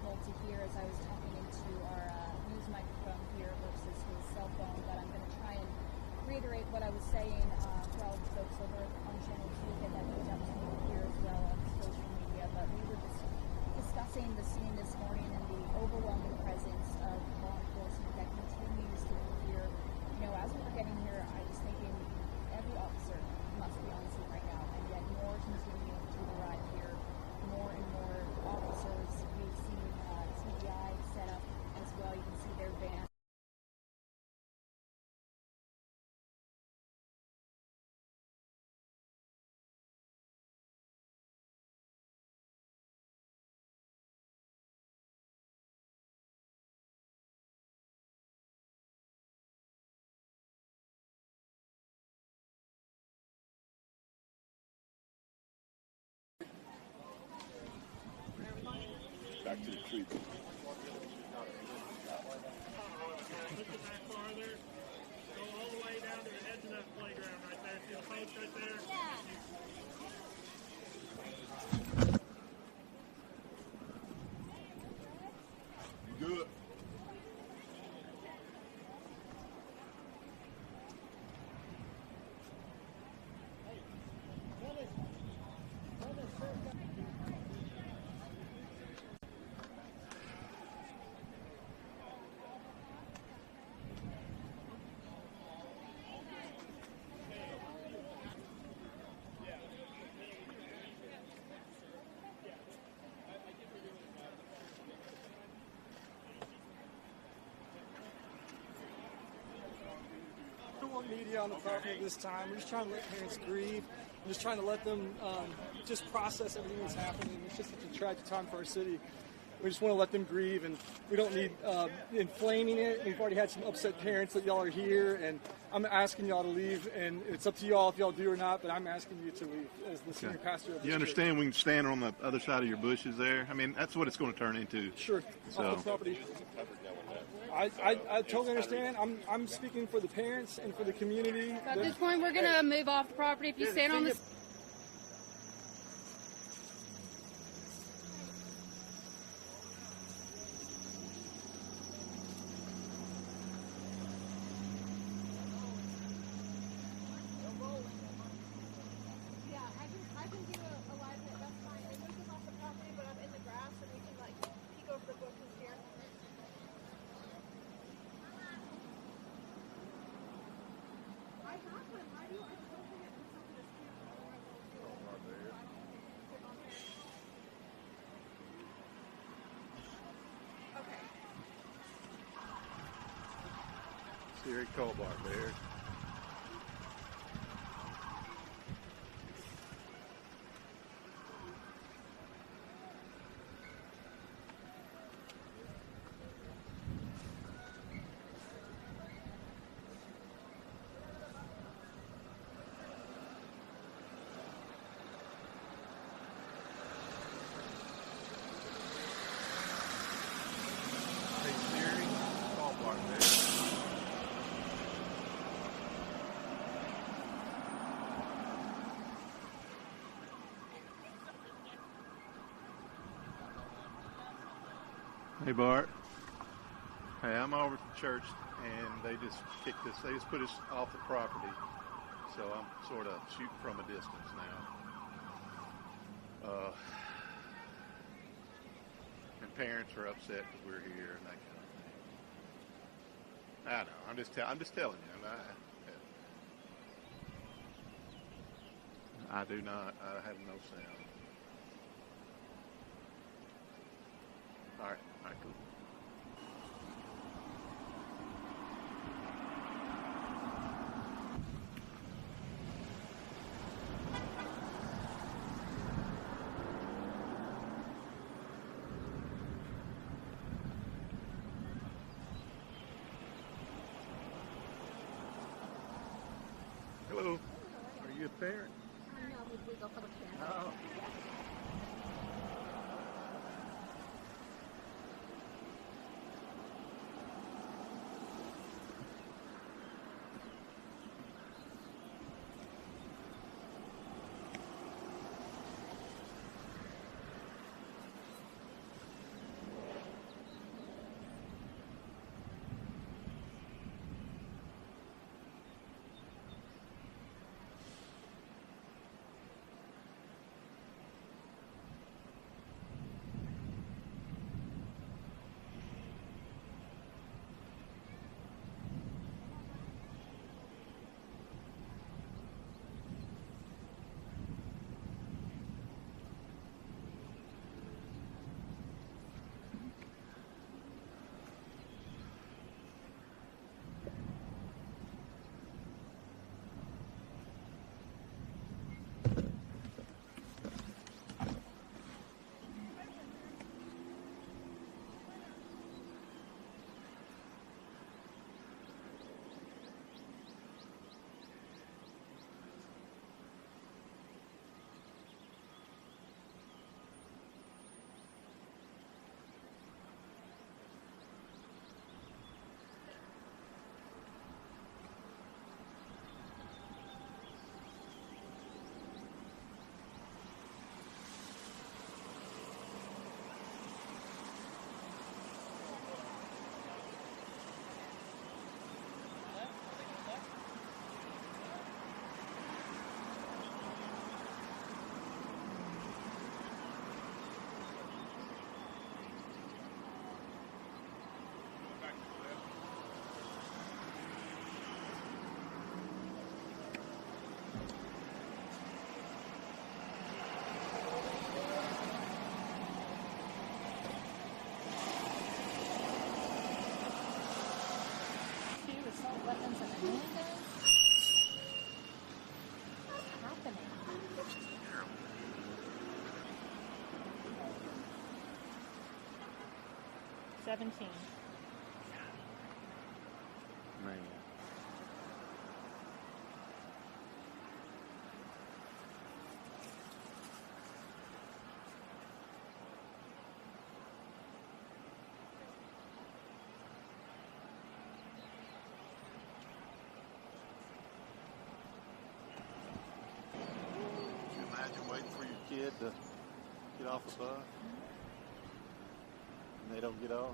difficult to hear as I was talking into our news microphone here versus his cell phone, but I'm going to try and reiterate what I was saying for all the folks over on Channel 2 that goes out to you here as well on social media. But we were just discussing the scene this morning and the overwhelming presence of law enforcement that continues to be here. You know, as we were getting here, I was thinking every officer must be on scene right now, and yet more continue to arrive here. More and more officers. We've seen TBI set up as well. You can see their van. Back to the tree. Push it back farther. Go all the way down to the edge of that playground right there. See the post right there? Yeah. Good. We don't want media on the property at this time. We're just trying to let parents grieve. We're just trying to let them just process everything that's happening. It's just such a tragic time for our city. We just want to let them grieve, and we don't need inflaming it. We've already had some upset parents that y'all are here, and I'm asking y'all to leave, and it's up to y'all if y'all do or not, but I'm asking you to leave as the senior pastor of the You understand we can stand on the other side of your bushes there? I mean, that's what it's going to turn into. Sure. So. Off the property. I totally understand. I'm speaking for the parents and for the community. So at this point, we're going to move off the property. If you stand on this. Siri Colbart there. Hey Bart. Hey, I'm over at the church and they just put us off the property. So I'm sort of shooting from a distance now. And parents are upset that we're here and that kind of thing. I know, I'm just telling you. I have no sound. All right, cool. Hello. Are you a parent? No, we go for the parents. Oh. 17. Man. Can you imagine waiting for your kid to get off the bus? And they don't get off?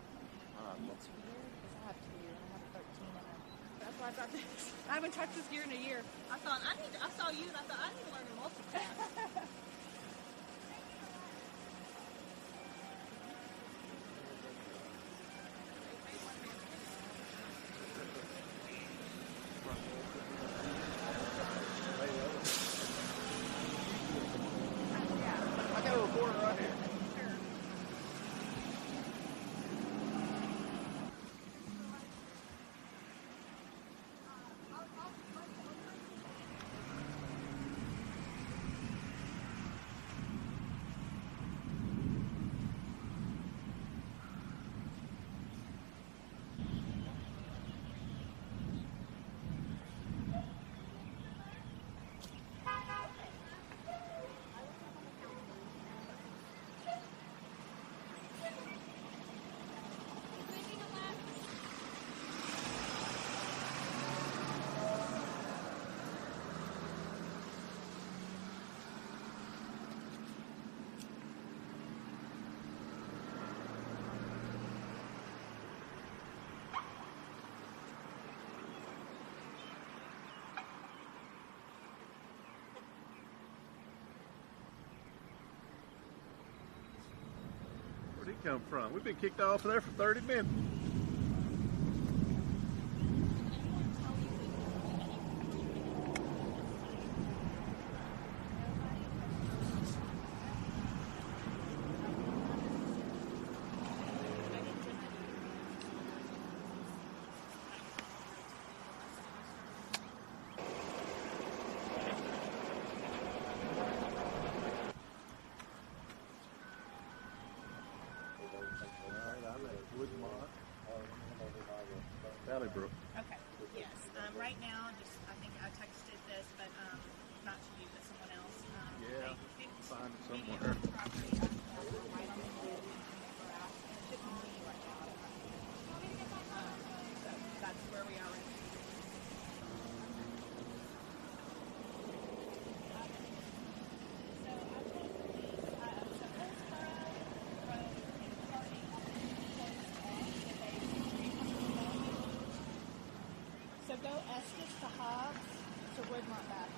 It's weird because I have 2 and I have 13 and that's why I thought this. I haven't touched this gear in a year. I thought I saw you and I thought I need to learn to multitask. I got a reporter right here. Where'd he come from? We've been kicked off of there for 30 minutes. Valley Brook. Okay. Yes. Right now, I think I texted this, but not to you, but someone else. Yeah, they picked find it medium somewhere. property right on the road. It should be me right now. So that's where we are right now. So go Estes to Hobbs to Woodmont back.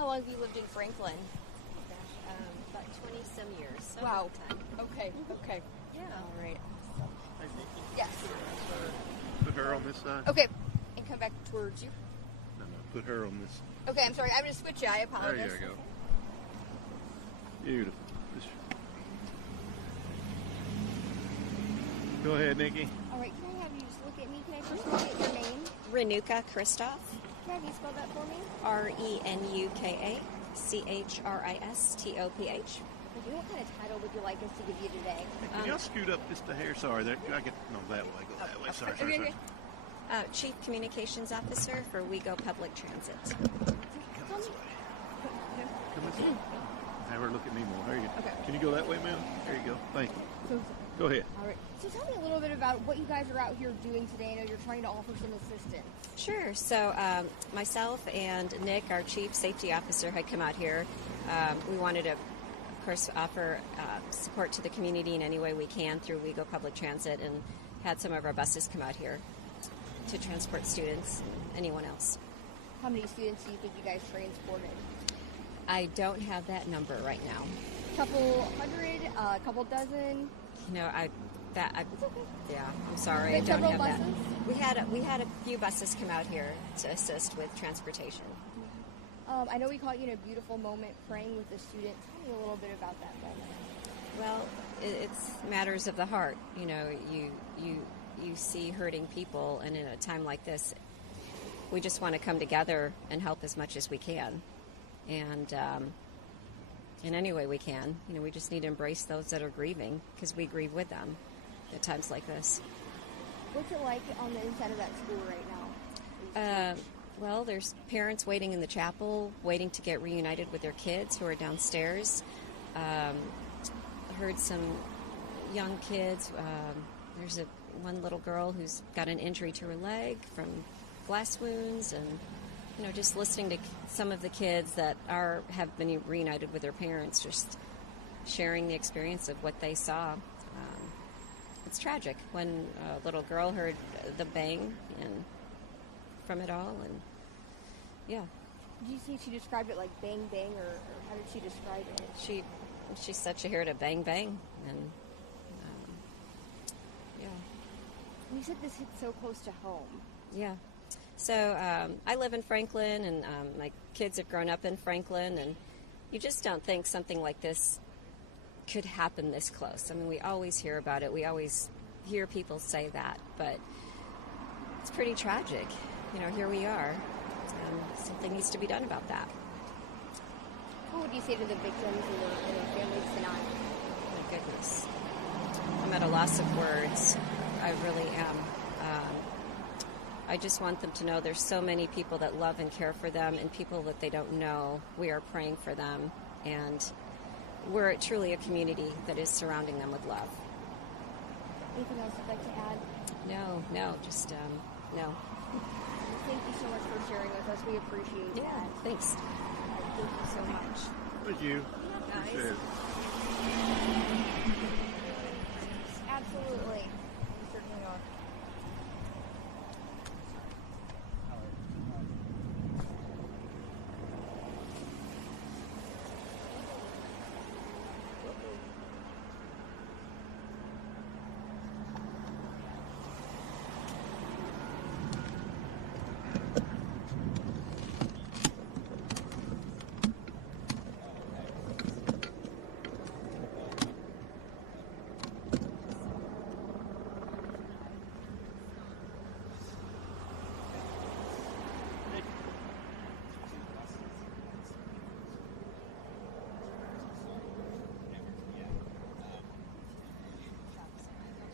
How long have you lived in Franklin? About 20 some years. So Wow. Time. Okay. Yeah. All right. Hey, Nikki. Yes. Put her on this side. Okay. And come back towards you. No, put her on this. Okay, I'm sorry. I'm going to switch you. I apologize. There you go. Beautiful. Go ahead, Nikki. All right. Can I have you just look at me? Can I first look at your name? Renuka Christoph. Can I have you spell that for me? RENUKA CHRISTOPH. Okay, what kind of title would you like us to give you today? Can y'all scoot up just a hair? Sorry, there. I get no that way. Go that way. Sorry. Chief Communications Officer for WeGo Public Transit. Come this way. Have her look at me more. There you go. Okay. Can you go that way, ma'am? There you go. Thank you. Go ahead. All right. So tell me a little bit about what you guys are out here doing today. I know you're trying to offer some assistance. Sure. So myself and Nick, our Chief Safety Officer, had come out here. We wanted to, of course, offer support to the community in any way we can through WeGo Public Transit, and had some of our buses come out here to transport students, anyone else. How many students do you think you guys transported? I don't have that number right now. Couple hundred, a couple dozen. You know, It's okay. yeah, I'm sorry, But I don't several have buses? that. We had a few buses come out here to assist with transportation. I know we caught you in a beautiful moment praying with the students. Tell me a little bit about that moment. Well, it's matters of the heart. You know, you see hurting people, and in a time like this, we just want to come together and help as much as we can, and in any way we can. You know, we just need to embrace those that are grieving, because we grieve with them at times like this. What's it like on the inside of that school right now? Well, there's parents waiting in the chapel, waiting to get reunited with their kids who are downstairs. I heard some young kids. There's one little girl who's got an injury to her leg from glass wounds, and you know, just listening to some of the kids that have been reunited with their parents, just sharing the experience of what they saw. It's tragic when a little girl heard the bang and from it all, and yeah. Did you see she described it like bang bang, or how did she describe it? She said she heard a bang bang, and yeah. You said this hit so close to home. Yeah. So I live in Franklin, and my kids have grown up in Franklin, and you just don't think something like this could happen this close. I mean, we always hear about it. We always hear people say that, but it's pretty tragic. You know, here we are. Something needs to be done about that. What would you say to the victims and their families tonight? Oh, my goodness. I'm at a loss of words. I really am. I just want them to know there's so many people that love and care for them, and people that they don't know. We are praying for them, and we're truly a community that is surrounding them with love. Anything else you'd like to add? No, just no. Thank you so much for sharing with us. We appreciate that. Yeah, thanks. Thank you so much. Thank you. Appreciate it. Absolutely. We certainly are.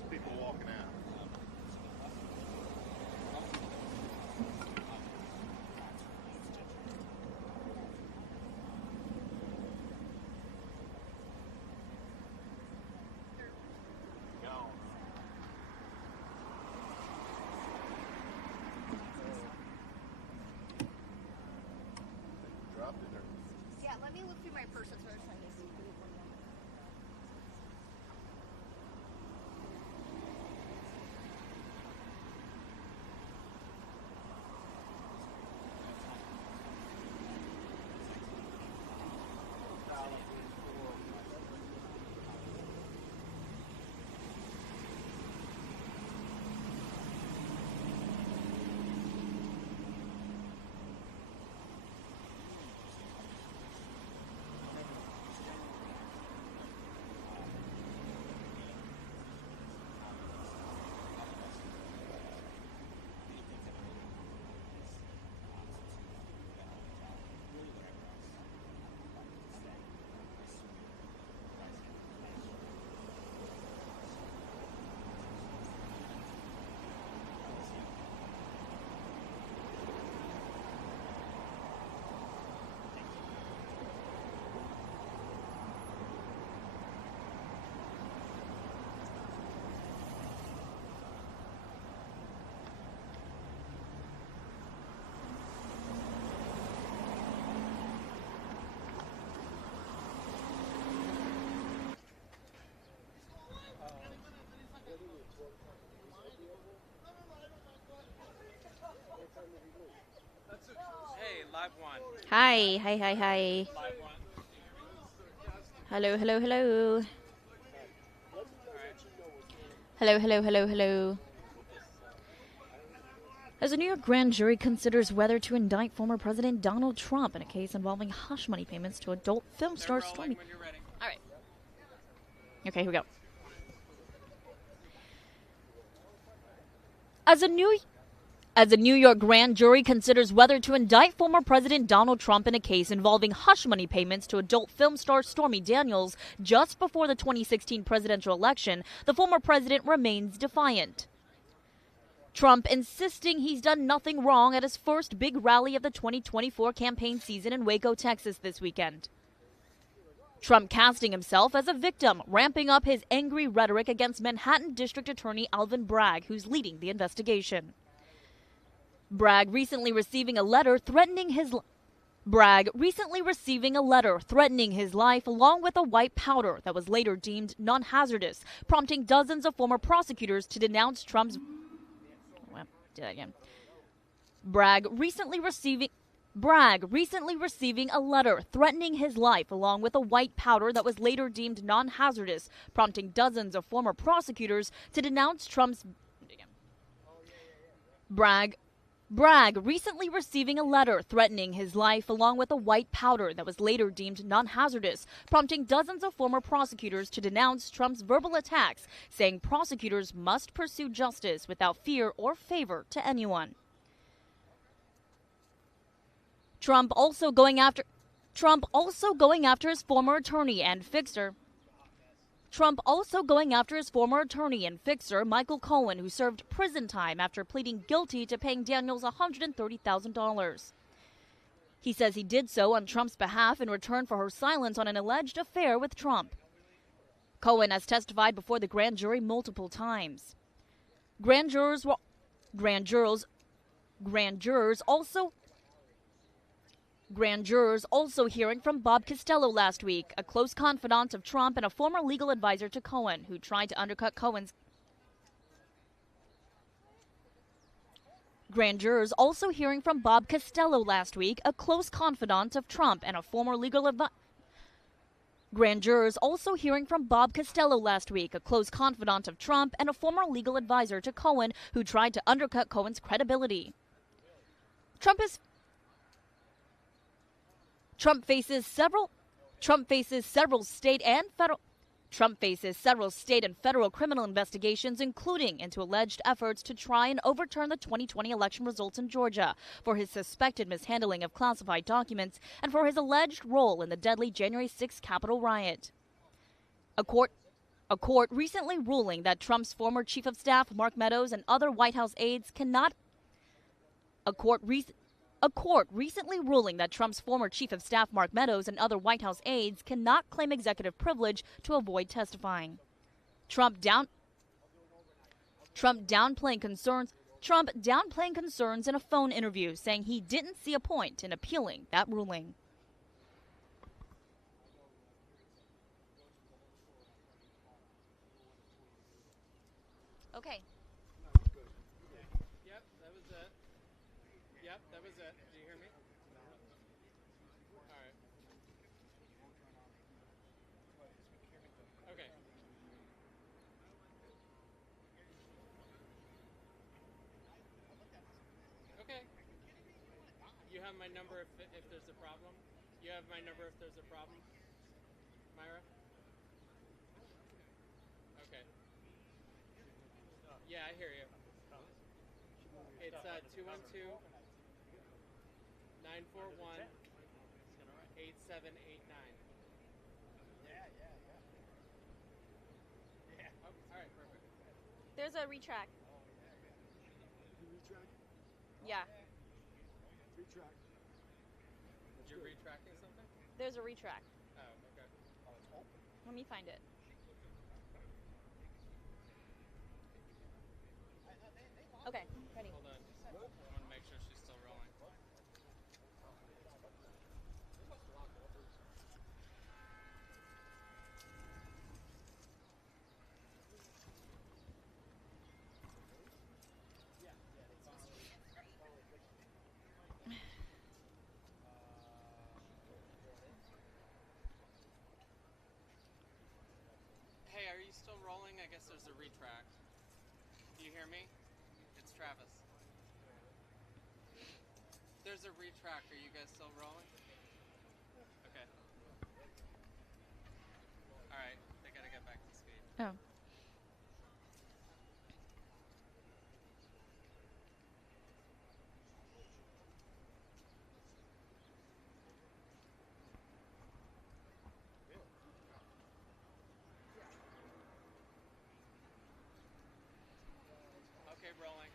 People walking out. Dropped it or? Yeah, let me look through my purse. That's what I was trying to do. Hi. Hello. Hello. As a New York grand jury considers whether to indict former President Donald Trump in a case involving hush money payments to adult film star Stormy. All right. Okay, here we go. As a New York grand jury considers whether to indict former President Donald Trump in a case involving hush money payments to adult film star Stormy Daniels just before the 2016 presidential election, the former president remains defiant. Trump insisting he's done nothing wrong at his first big rally of the 2024 campaign season in Waco, Texas this weekend. Trump casting himself as a victim, ramping up his angry rhetoric against Manhattan District Attorney Alvin Bragg, who's leading the investigation. Bragg recently receiving a letter threatening his life along with a white powder that was later deemed non-hazardous, prompting dozens of former prosecutors to denounce Trump's Bragg recently receiving a letter threatening his life along with a white powder that was later deemed non-hazardous, prompting dozens of former prosecutors to denounce Trump's Bragg recently receiving a letter threatening his life along with a white powder that was later deemed non-hazardous, prompting dozens of former prosecutors to denounce Trump's verbal attacks, saying prosecutors must pursue justice without fear or favor to anyone. Trump also going after his former attorney and fixer. Michael Cohen, who served prison time after pleading guilty to paying Daniels $130,000. He says he did so on Trump's behalf in return for her silence on an alleged affair with Trump. Cohen has testified before the grand jury multiple times. Grand jurors also hearing from Bob Costello last week, a close confidant of Trump and a former legal advisor to Cohen, who tried to undercut Cohen's. Grand jurors also hearing from Bob Costello last week, a close confidant of Trump and a former legal advisor. Grand jurors also hearing from Bob Costello last week, a close confidant of Trump and a former legal advisor to Cohen, who tried to undercut Cohen's credibility. Trump faces several state and federal criminal investigations, including into alleged efforts to try and overturn the 2020 election results in Georgia, for his suspected mishandling of classified documents, and for his alleged role in the deadly January 6th Capitol riot. A court recently ruling that Trump's former chief of staff, Mark Meadows, and other White House aides cannot. A court recently ruling that Trump's former chief of staff, Mark Meadows, and other White House aides cannot claim executive privilege to avoid testifying. Trump downplaying concerns in a phone interview, saying he didn't see a point in appealing that ruling. Okay. Yep, that was it. Do you hear me? All right. Okay. Okay. You have my number if there's a problem? You have my number if there's a problem? Myra? Okay. Yeah, I hear you. It's 212-941-8789. Yeah. Oh, all right, perfect. There's a retract. Yeah. You're retracting something? There's a retract. Oh, okay. Let me find it. Okay, ready. Hold on. I want to make sure she's still rolling. guess there's a retract. Do you hear me? It's Travis. There's a retract. Are you guys still rolling? Okay. All right. They gotta get back to speed. Oh. Okay, rolling.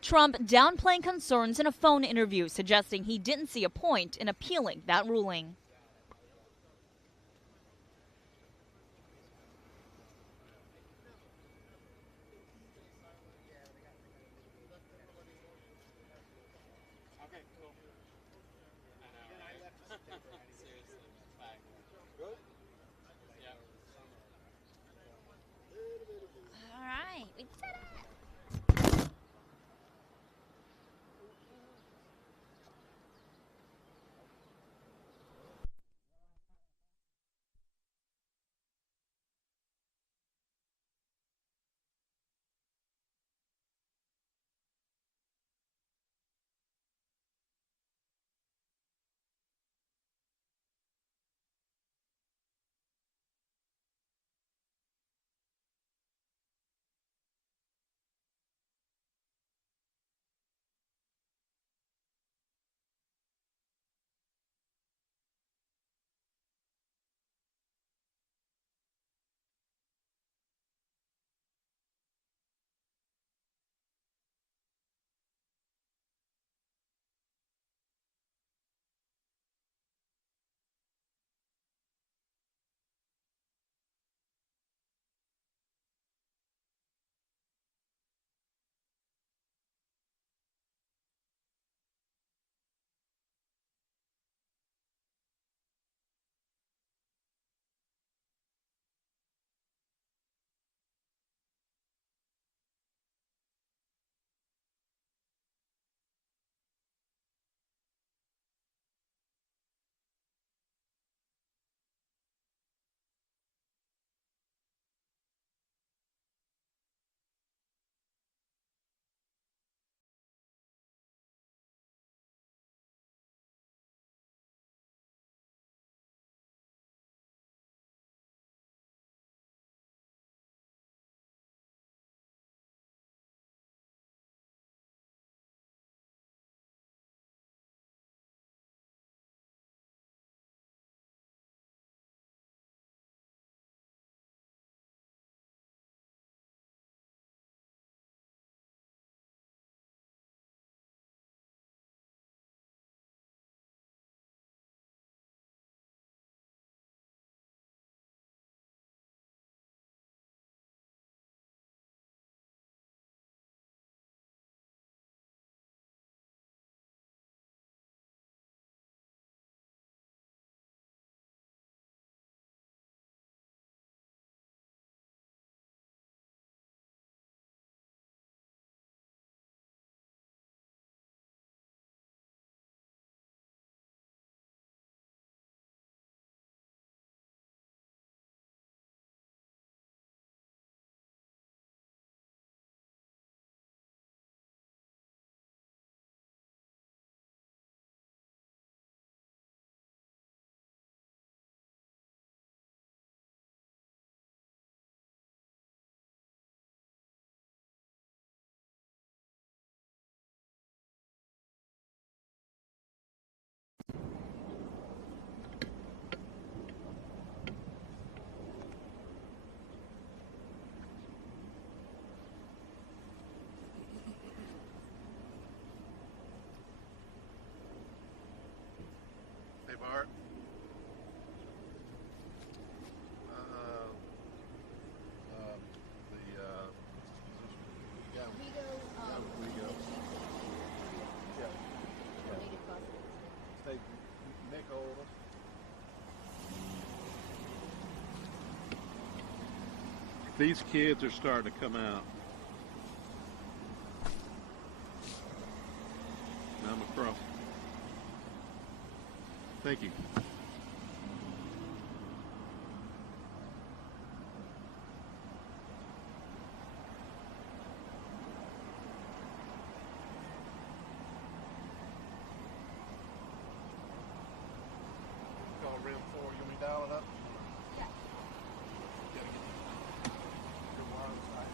Trump downplaying concerns in a phone interview, suggesting he didn't see a point in appealing that ruling. Okay, cool. I know, right? Seriously. Bye. Good? Yeah. All right, we did it. Hey, Bart. Yeah. Rigo. Take Nick over. These kids are starting to come out. Now I'm across. Thank you. rim 4. You want me to dial it up? Yeah. Gotta get your wireless right.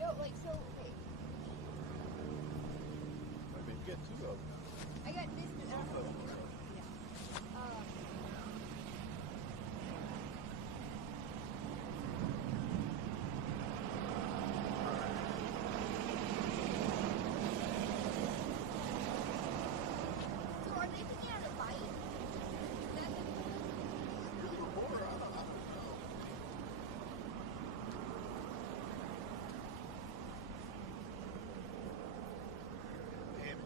No, like, so, okay. Maybe you get 2 of them. I got this one. So are they picking out a fight? Is that You're the reporter. I don't know. Damn it.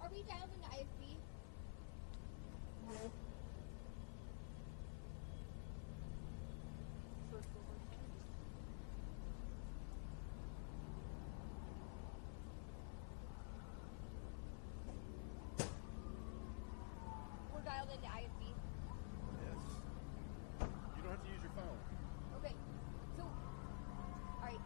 Are we dialed into IFB? We're dialed into IFB. Yes. You don't have to use your phone. Okay. So, all right.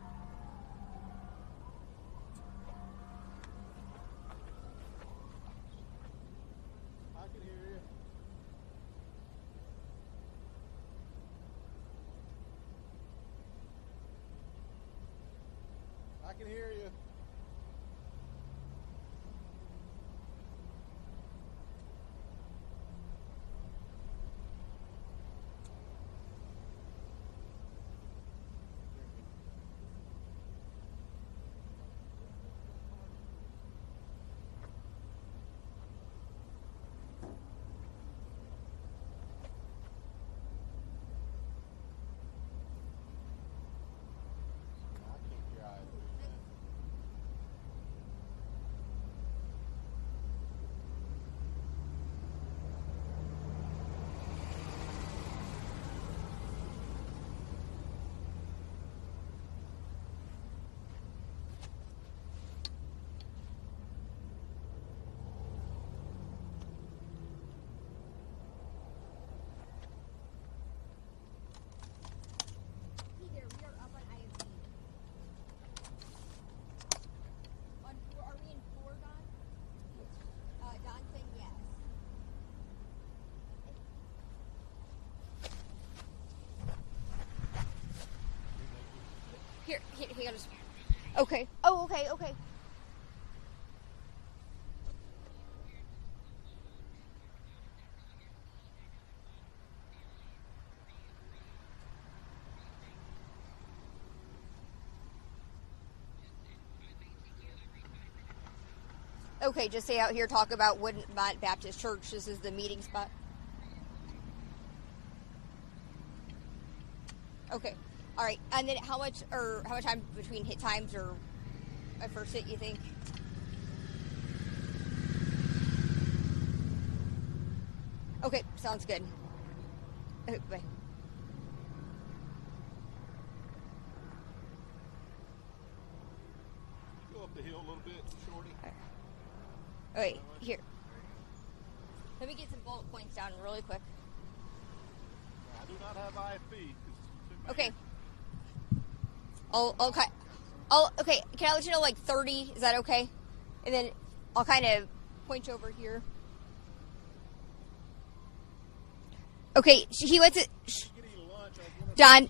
can hear you. He got his. Okay. Oh, okay, okay. Okay, just stay out here, talk about Woodmont Baptist Church. This is the meeting spot. Okay. All right. And then how much time between hit times or a first hit you think? Okay, sounds good. Bye. Go up the hill a little bit, Shorty. Okay, here. Let me get some bullet points down really quick. I do not have IFB. Okay. Okay. Can I let you know like 30? Is that okay? And then I'll kind of point you over here. Okay, he went to Don.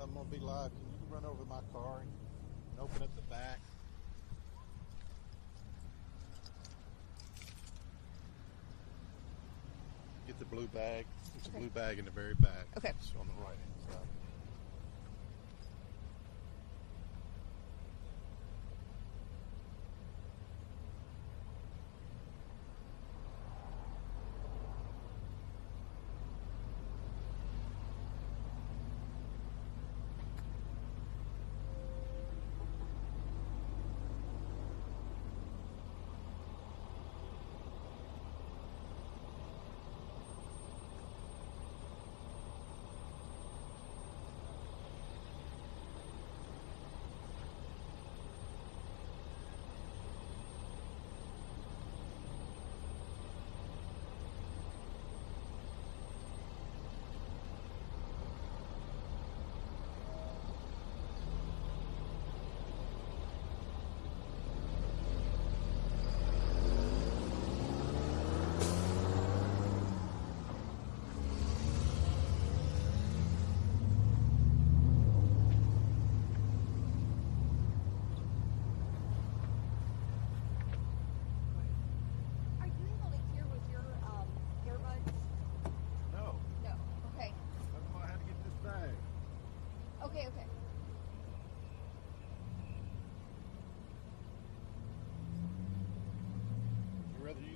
I'm going to be live, can you run over to my car and open up the back? Get the blue bag. There's a blue bag in the very back. Okay. It's on the right hand side.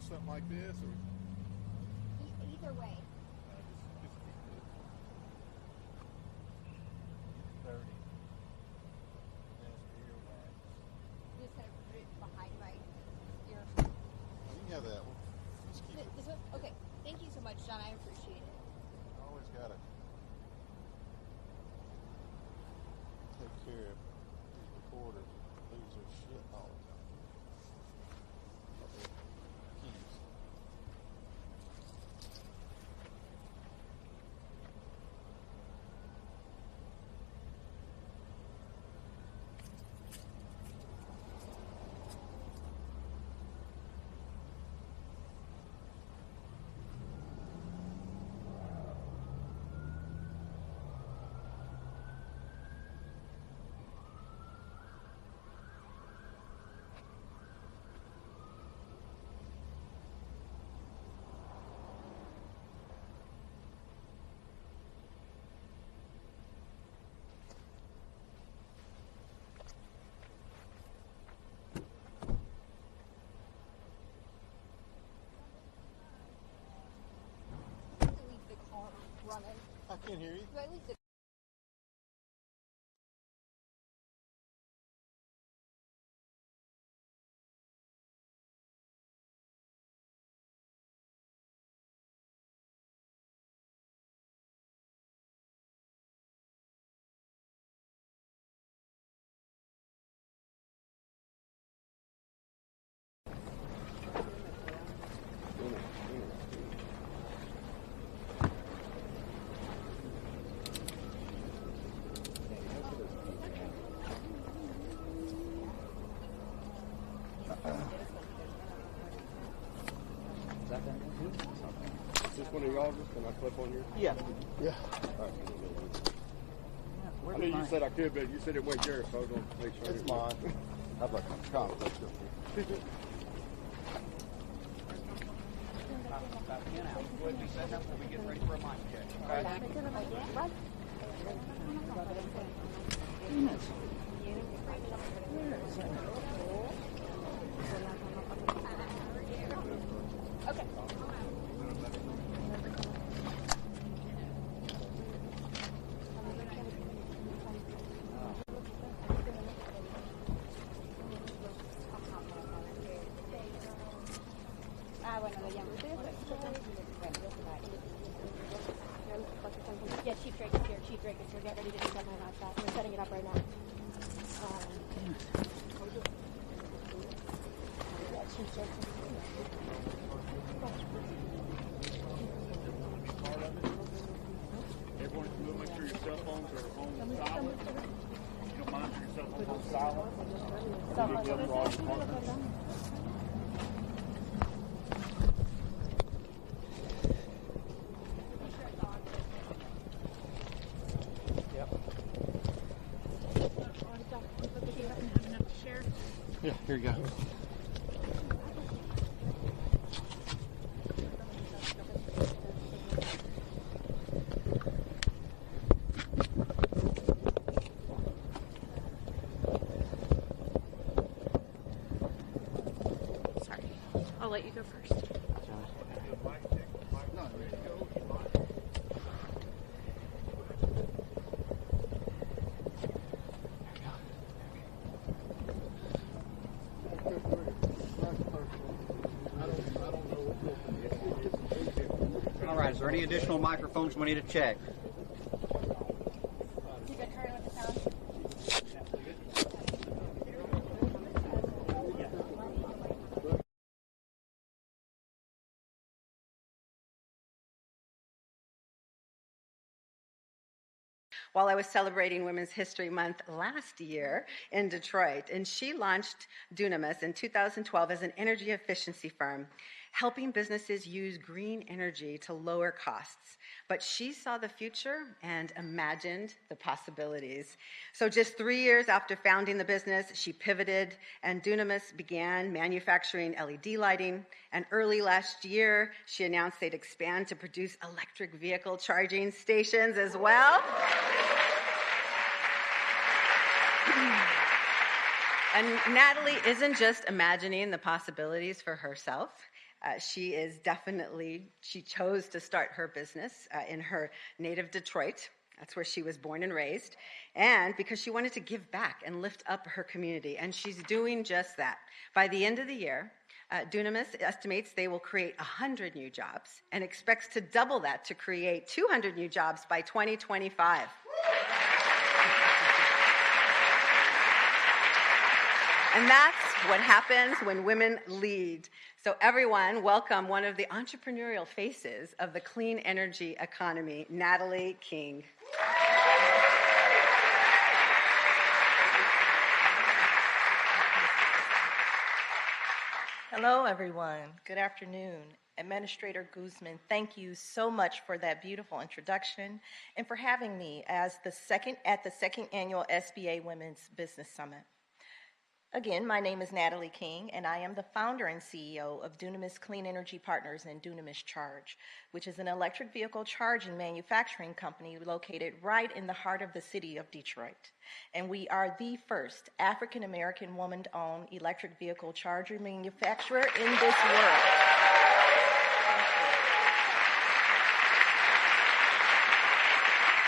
Something like this, or either way. Just keep it 30. That's your earwax. Just kind of put it behind my ear. You can have that one. Just keep it. This one? Okay. Thank you so much, John. I appreciate it. Always gotta take care of these recorders. Lose their shit all the time. Keys. Leave the car running. I can't hear you. Do I leave the Is this one of y'all? Can I clip on here? Yeah. Yeah. I knew you said I could, but you said it went yours, so I was going to make sure. It's mine. I'd like to conflict with you. About 10 hours. Go ahead and be set up. We'll be getting ready for a mic check. Okay? Okay. Ah, bueno, lo llamo. Yeah, Chief Drake is here. Chief Drake is here. Get ready to do something about that. We're setting it up right now. Yeah, Chief Drake is here. Everyone, can you make sure your cell phones are on silent? You don't mind if your cell phone's on silent? You need them for all your partners. Yep. Here you go. Sorry. I'll let you go first. All right, is there any additional microphones we need to check? While I was celebrating Women's History Month last year in Detroit, and she launched Dunamis in 2012 as an energy efficiency firm, helping businesses use green energy to lower costs. But she saw the future and imagined the possibilities. So just 3 years after founding the business, she pivoted, and Dunamis began manufacturing LED lighting. And early last year, she announced they'd expand to produce electric vehicle charging stations as well. And Natalie isn't just imagining the possibilities for herself. She chose to start her business in her native Detroit. That's where she was born and raised. And because she wanted to give back and lift up her community. And she's doing just that. By the end of the year, Dunamis estimates they will create 100 new jobs and expects to double that to create 200 new jobs by 2025. And that's what happens when women lead. So everyone, welcome one of the entrepreneurial faces of the clean energy economy, Natalie King. Hello, everyone. Good afternoon. Administrator Guzman, thank you so much for that beautiful introduction and for having me at the second annual SBA Women's Business Summit. Again, my name is Natalie King, and I am the founder and CEO of Dunamis Clean Energy Partners and Dunamis Charge, which is an electric vehicle charging manufacturing company located right in the heart of the city of Detroit. And we are the first African-American woman-owned electric vehicle charger manufacturer in this world.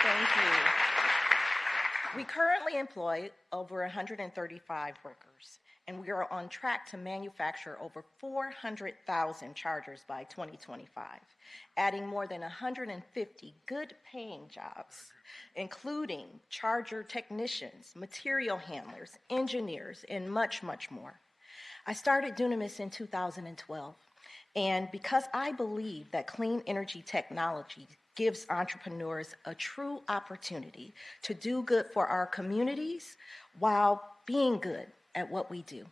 Thank you. We currently employ over 135 workers, and we are on track to manufacture over 400,000 chargers by 2025, adding more than 150 good-paying jobs, including charger technicians, material handlers, engineers, and much, much more. I started Dunamis in 2012, and because I believe that clean energy technology gives entrepreneurs a true opportunity to do good for our communities while being good at what we do.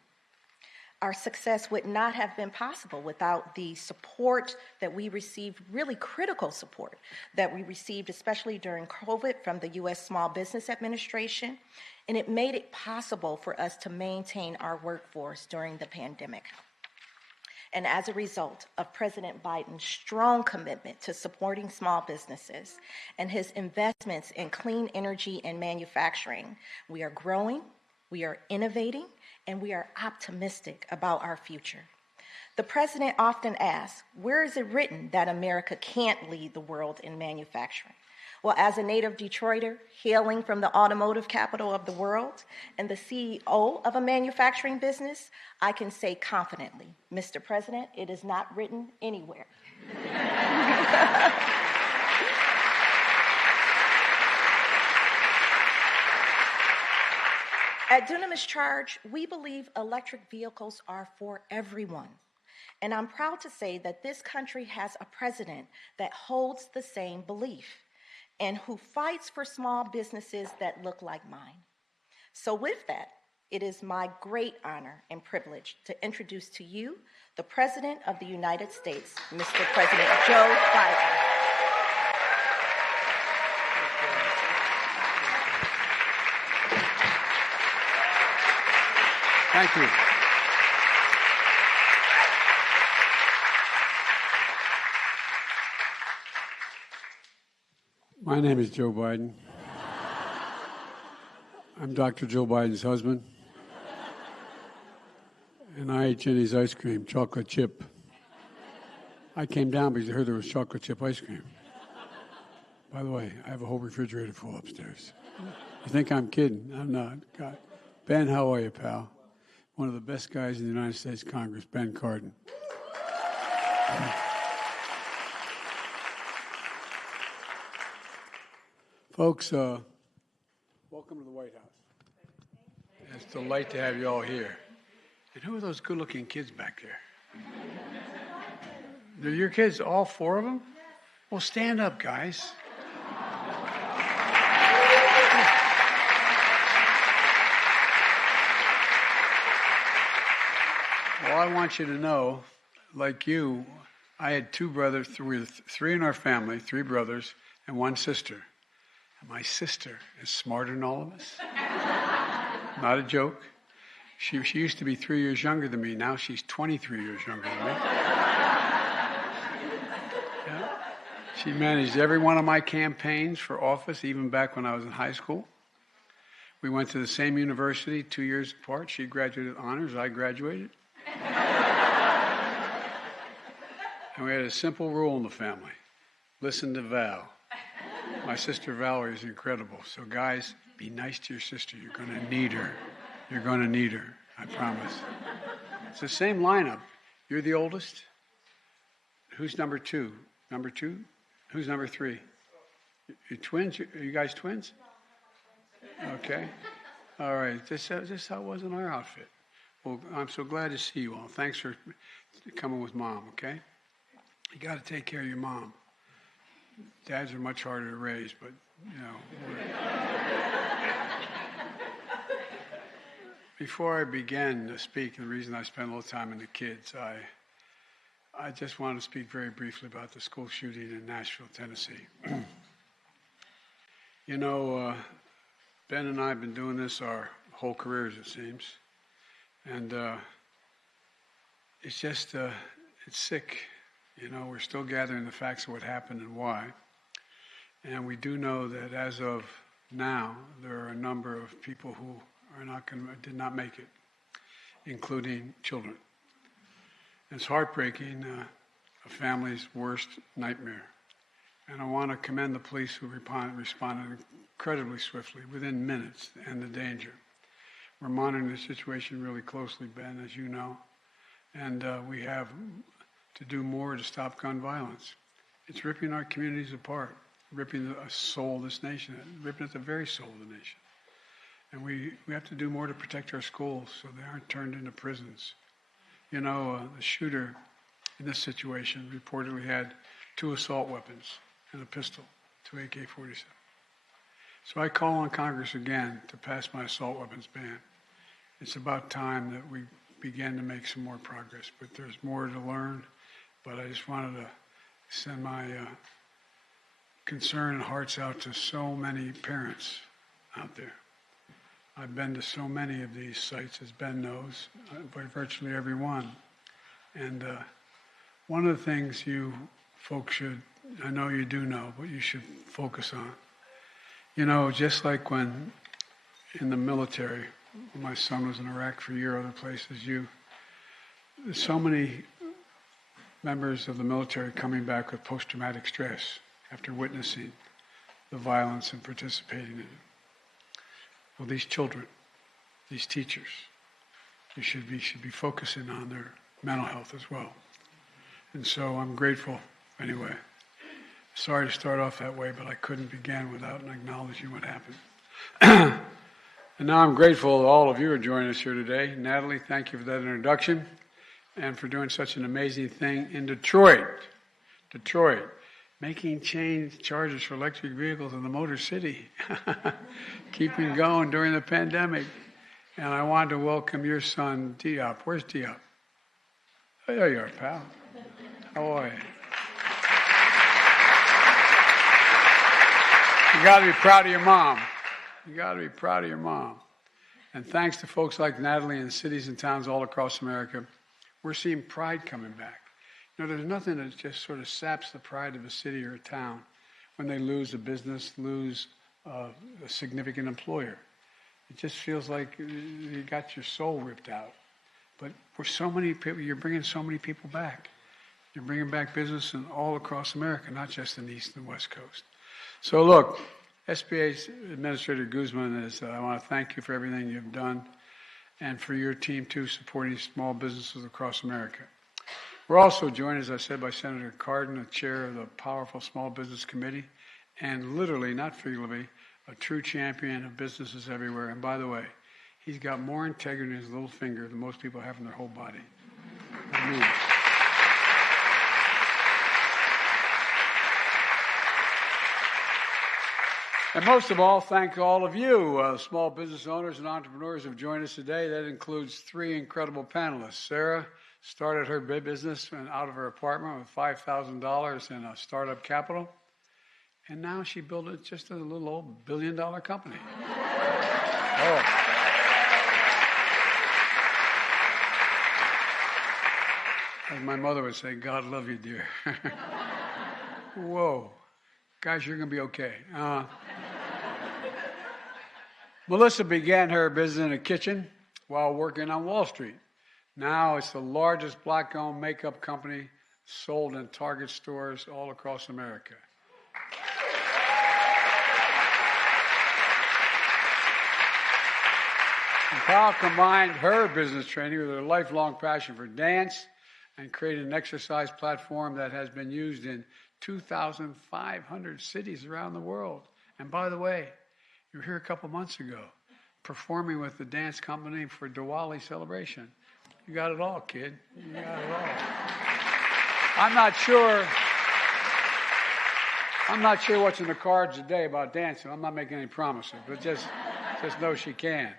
Our success would not have been possible without the support that we received, really critical support that we received, especially during COVID from the U.S. Small Business Administration, and it made it possible for us to maintain our workforce during the pandemic. And as a result of President Biden's strong commitment to supporting small businesses and his investments in clean energy and manufacturing, we are growing, we are innovating, and we are optimistic about our future. The president often asks, where is it written that America can't lead the world in manufacturing? Well, as a native Detroiter, hailing from the automotive capital of the world and the CEO of a manufacturing business, I can say confidently, Mr. President, it is not written anywhere. At Dunamis Charge, we believe electric vehicles are for everyone. And I'm proud to say that this country has a president that holds the same belief and who fights for small businesses that look like mine. So with that, it is my great honor and privilege to introduce to you the President of the United States, Mr. President Joe Biden. Thank you. My name is Joe Biden. I'm Dr. Joe Biden's husband. And I ate Jenny's ice cream, chocolate chip. I came down because I heard there was chocolate chip ice cream. By the way, I have a whole refrigerator full upstairs. You think I'm kidding? I'm not. God. Ben, how are you, pal? One of the best guys in the United States Congress, Ben Cardin. Folks, welcome to the White House. It's a delight to have you all here. And who are those good-looking kids back there? They're your kids, all four of them? Well, stand up, guys. Well, I want you to know, like you, I had two brothers, three in our family, three brothers, and one sister. And my sister is smarter than all of us. Not a joke. She used to be 3 years younger than me. Now she's 23 years younger than me. Yeah. She managed every one of my campaigns for office, even back when I was in high school. We went to the same university 2 years apart. She graduated honors. I graduated. And we had a simple rule in the family. Listen to Val. My sister Valerie is incredible. So guys, be nice to your sister. You're going to need her. You're going to need her. I promise. It's the same lineup. You're the oldest. Who's number two? Number two? Who's number three? You twins? Are you guys twins? Okay. All right. This how it was in our outfit. Well, I'm so glad to see you all. Thanks for coming with Mom, okay? You got to take care of your mom. Dads are much harder to raise, but, you know. Before I begin to speak, the reason I spend a little time in the kids, I just want to speak very briefly about the school shooting in Nashville, Tennessee. You know, Ben and I have been doing this our whole careers, it seems. And it's just, it's sick. You know, we're still gathering the facts of what happened and why. And we do know that as of now, there are a number of people who did not make it, including children. It's heartbreaking, a family's worst nightmare. And I want to commend the police who responded incredibly swiftly, within minutes, to end the danger. We're monitoring the situation really closely, Ben, as you know. And we have to do more to stop gun violence. It's ripping our communities apart, ripping the soul of this nation, ripping at the very soul of the nation. And we have to do more to protect our schools so they aren't turned into prisons. You know, the shooter in this situation reportedly had 2 assault weapons and a pistol, 2 AK-47. So I call on Congress again to pass my assault weapons ban. It's about time that we begin to make some more progress, but there's more to learn. But I just wanted to send my concern and hearts out to so many parents out there. I've been to so many of these sites, as Ben knows, by virtually every one. And one of the things you folks should, I know you do know, but you should focus on. You know, just like when in the military, my son was in Iraq for a year, other places, there's so many members of the military coming back with post-traumatic stress after witnessing the violence and participating in it. Well, these children, these teachers, you should be focusing on their mental health as well. And so I'm grateful anyway. Sorry to start off that way, but I couldn't begin without acknowledging what happened. And now I'm grateful that all of you are joining us here today. Natalie, thank you for that introduction and for doing such an amazing thing in Detroit. Detroit, making chargers for electric vehicles in the Motor City, keeping going during the pandemic. And I wanted to welcome your son, Diop. Where's Diop? Oh, there you are, pal. How are you? You got to be proud of your mom. You got to be proud of your mom. And thanks to folks like Natalie in cities and towns all across America, we're seeing pride coming back. You know, there's nothing that just sort of saps the pride of a city or a town when they lose a business, lose a significant employer. It just feels like you got your soul ripped out. But for so many people, you're bringing so many people back. You're bringing back business in all across America, not just in the East and West Coast. So look, SBA's Administrator Guzman, I want to thank you for everything you've done and for your team, too, supporting small businesses across America. We're also joined, as I said, by Senator Cardin, the chair of the powerful Small Business Committee, and literally, not figuratively, a true champion of businesses everywhere. And by the way, he's got more integrity in his little finger than most people have in their whole body. And most of all, thank all of you, small business owners and entrepreneurs who have joined us today. That includes 3 incredible panelists. Sarah started her business out of her apartment with $5,000 in a startup capital. And now she built it just a little old billion-dollar company. Oh. As my mother would say, God love you, dear. Whoa. Guys, you're going to be okay. Melissa began her business in a kitchen while working on Wall Street. Now it's the largest black-owned makeup company sold in Target stores all across America. And Kyle combined her business training with her lifelong passion for dance and created an exercise platform that has been used in 2,500 cities around the world. And by the way, you were here a couple months ago performing with the dance company for Diwali celebration. You got it all, kid. You got it all. I'm not sure what's in the cards today about dancing. I'm not making any promises, but just know she can.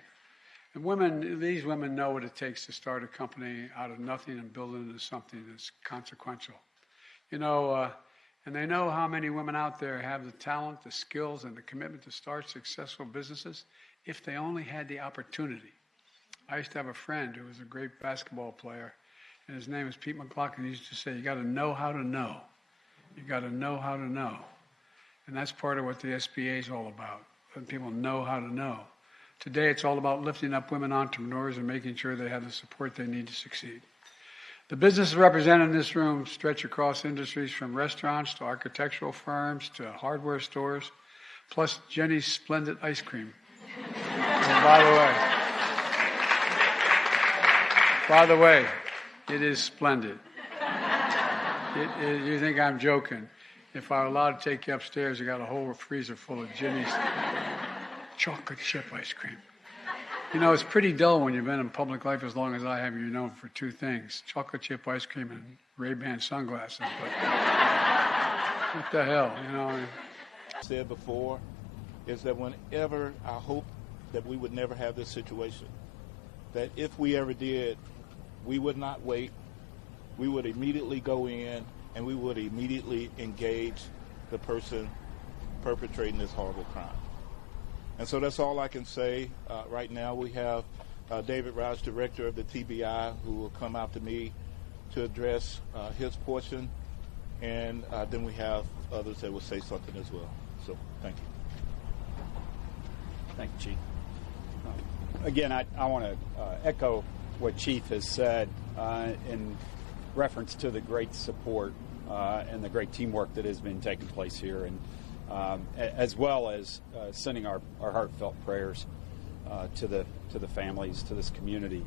And these women know what it takes to start a company out of nothing and build it into something that's consequential. You know, and they know how many women out there have the talent, the skills, and the commitment to start successful businesses if they only had the opportunity. I used to have a friend who was a great basketball player, and his name was Pete McLaughlin. He used to say, you got to know how to know. You got to know how to know. And that's part of what the SBA is all about, letting people know how to know. Today, it's all about lifting up women entrepreneurs and making sure they have the support they need to succeed. The businesses represented in this room stretch across industries from restaurants to architectural firms to hardware stores, plus Jenny's splendid ice cream. And by the way, it is splendid. You think I'm joking. If I were allowed to take you upstairs, I got a whole freezer full of Jenny's chocolate chip ice cream. You know, it's pretty dull when you've been in public life as long as I have. You're known for 2 things, chocolate chip ice cream and Ray-Ban sunglasses. But what the hell, you know? I said before is that whenever I hope that we would never have this situation, that if we ever did, we would not wait. We would immediately go in and we would immediately engage the person perpetrating this horrible crime. And so that's all I can say. Right now we have David Rouse, director of the TBI, who will come out to me to address his portion. And then we have others that will say something as well. So thank you. Thank you, Chief. Again, I want to echo what Chief has said in reference to the great support and the great teamwork that has been taking place here, and as well as sending our heartfelt prayers to the families, to this community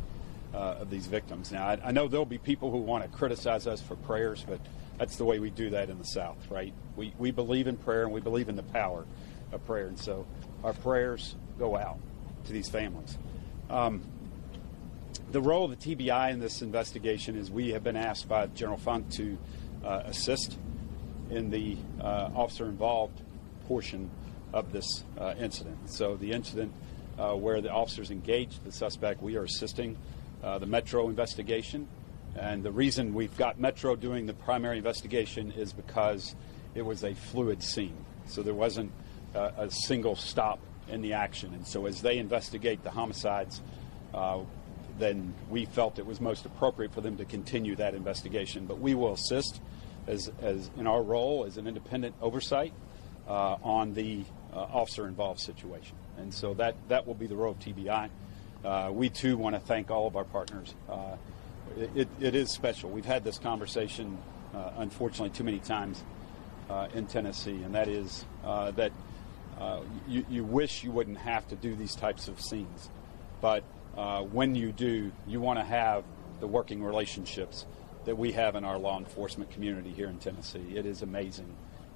of these victims. Now, I know there'll be people who want to criticize us for prayers, but that's the way we do that in the South, right? We believe in prayer, and we believe in the power of prayer, and so our prayers go out to these families. The role of the TBI in this investigation is we have been asked by the General Fund to assist in the officer-involved portion of this incident. So the incident where the officers engaged the suspect, we are assisting the Metro investigation. And the reason we've got Metro doing the primary investigation is because it was a fluid scene. So there wasn't a single stop in the action. And so as they investigate the homicides, then we felt it was most appropriate for them to continue that investigation. But we will assist as in our role as an independent oversight on the officer-involved situation. And so that will be the role of TBI. We, too, want to thank all of our partners. It is special. We've had this conversation, unfortunately, too many times in Tennessee, and that is that you wish you wouldn't have to do these types of scenes. But when you do, you want to have the working relationships that we have in our law enforcement community here in Tennessee. It is amazing.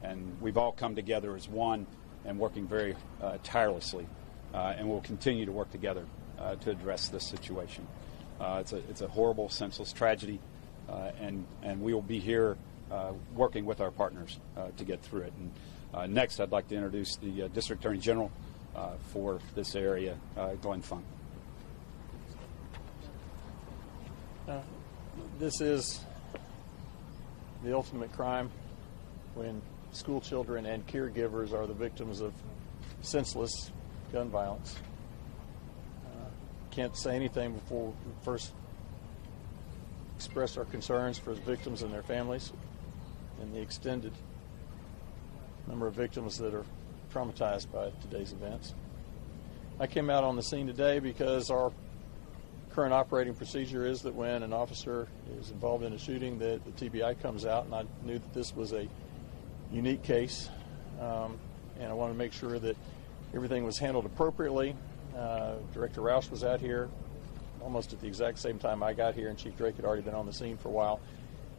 And we've all come together as one and working very tirelessly. And we'll continue to work together to address this situation. It's a horrible, senseless tragedy. And we will be here working with our partners to get through it. And next, I'd like to introduce the District Attorney General for this area, Glenn Funk. This is the ultimate crime when school children and caregivers are the victims of senseless gun violence. Can't say anything before we first express our concerns for the victims and their families and the extended number of victims that are traumatized by today's events. I came out on the scene today because our current operating procedure is that when an officer is involved in a shooting, that the TBI comes out, and I knew that this was a unique case, and I wanted to make sure that everything was handled appropriately. Director Roush was out here almost at the exact same time I got here, and Chief Drake had already been on the scene for a while.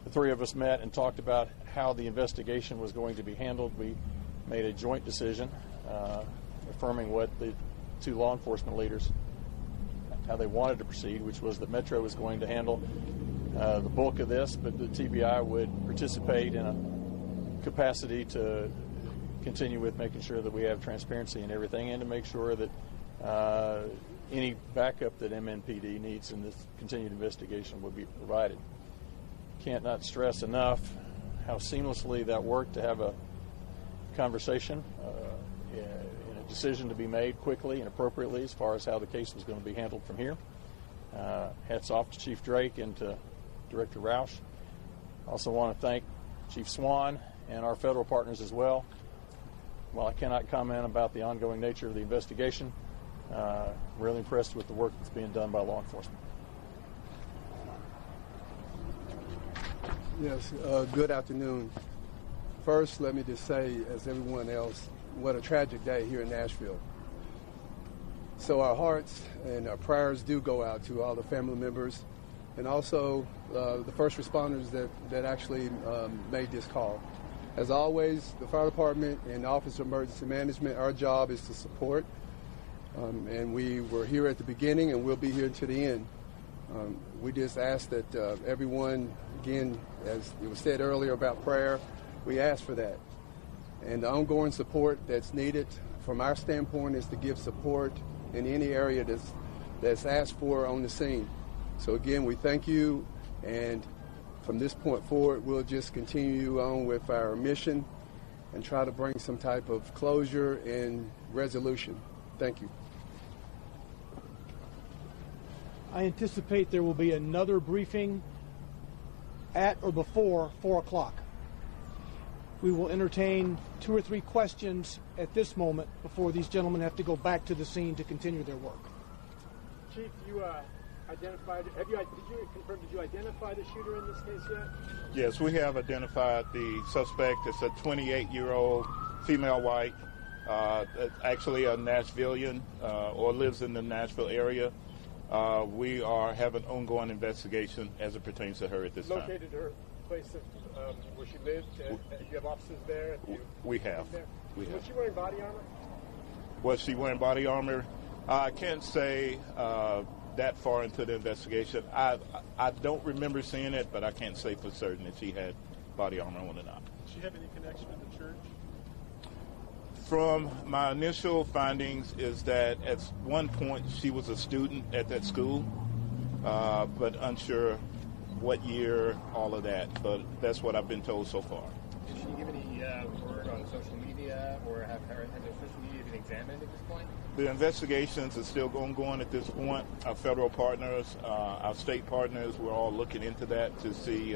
The three of us met and talked about how the investigation was going to be handled. We made a joint decision affirming what the two law enforcement leaders, how they wanted to proceed, which was that Metro was going to handle the bulk of this, but the TBI would participate in a capacity to continue with making sure that we have transparency in everything and to make sure that any backup that MNPD needs in this continued investigation would be provided. Can't not stress enough how seamlessly that worked to have a conversation and a decision to be made quickly and appropriately as far as how the case was going to be handled from here. Hats off to Chief Drake and to Director Roush. Also want to thank Chief Swan and our federal partners as well. While I cannot comment about the ongoing nature of the investigation, really impressed with the work that's being done by law enforcement. Yes, good afternoon. First, let me just say, as everyone else, what a tragic day here in Nashville. So our hearts and our prayers do go out to all the family members and also the first responders that actually made this call. As always, the fire department and the Office of Emergency Management, our job is to support. And we were here at the beginning and we'll be here to the end. We just ask that everyone, again, as it was said earlier about prayer, we ask for that. And the ongoing support that's needed from our standpoint is to give support in any area that's asked for on the scene. So again, we thank you, and from this point forward, we'll just continue on with our mission and try to bring some type of closure and resolution. Thank you. I anticipate there will be another briefing at or before 4 o'clock. We will entertain 2 or 3 questions at this moment before these gentlemen have to go back to the scene to continue their work. Chief, you identified, did you identify the shooter in this case yet? Yes, we have identified the suspect. It's a 28-year-old female white, actually a Nashvilleian or lives in the Nashville area. We are having ongoing investigation as it pertains to her at this time. Located her place of where she lived? Do you have officers there? We have. Was she wearing body armor? Was she wearing body armor? I can't say that far into the investigation. I don't remember seeing it, but I can't say for certain if she had body armor on or not. Did she have any connection to the church? From my initial findings is that at one point she was a student at that school, but unsure what year, all of that. But that's what I've been told so far. Did she give any word on social media, or has her social media been examined at this point? The investigations are still ongoing at this point. Our federal partners, our state partners, we're all looking into that to see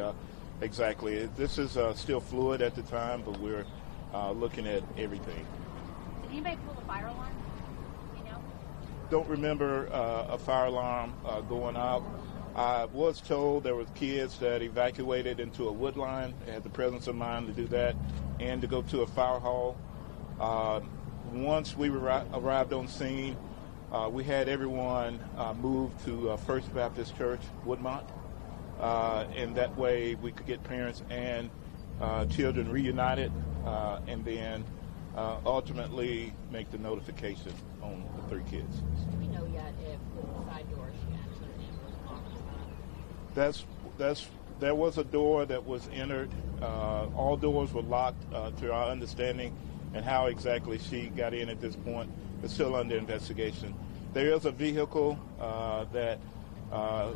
exactly. This is still fluid at the time, but we're looking at everything. Did anybody pull the fire alarm? You know? Don't remember a fire alarm going off. I was told there was kids that evacuated into a wood line, had the presence of mind to do that, and to go to a fire hall. Once we arrived on scene, we had everyone moved to First Baptist Church, Woodmont, and that way we could get parents and children reunited, and then ultimately make the notification on the 3 kids. Do we know yet if the side door she entered in was locked? There was a door that was entered. All doors were locked to our understanding, and how exactly she got in at this point is still under investigation. There is a vehicle that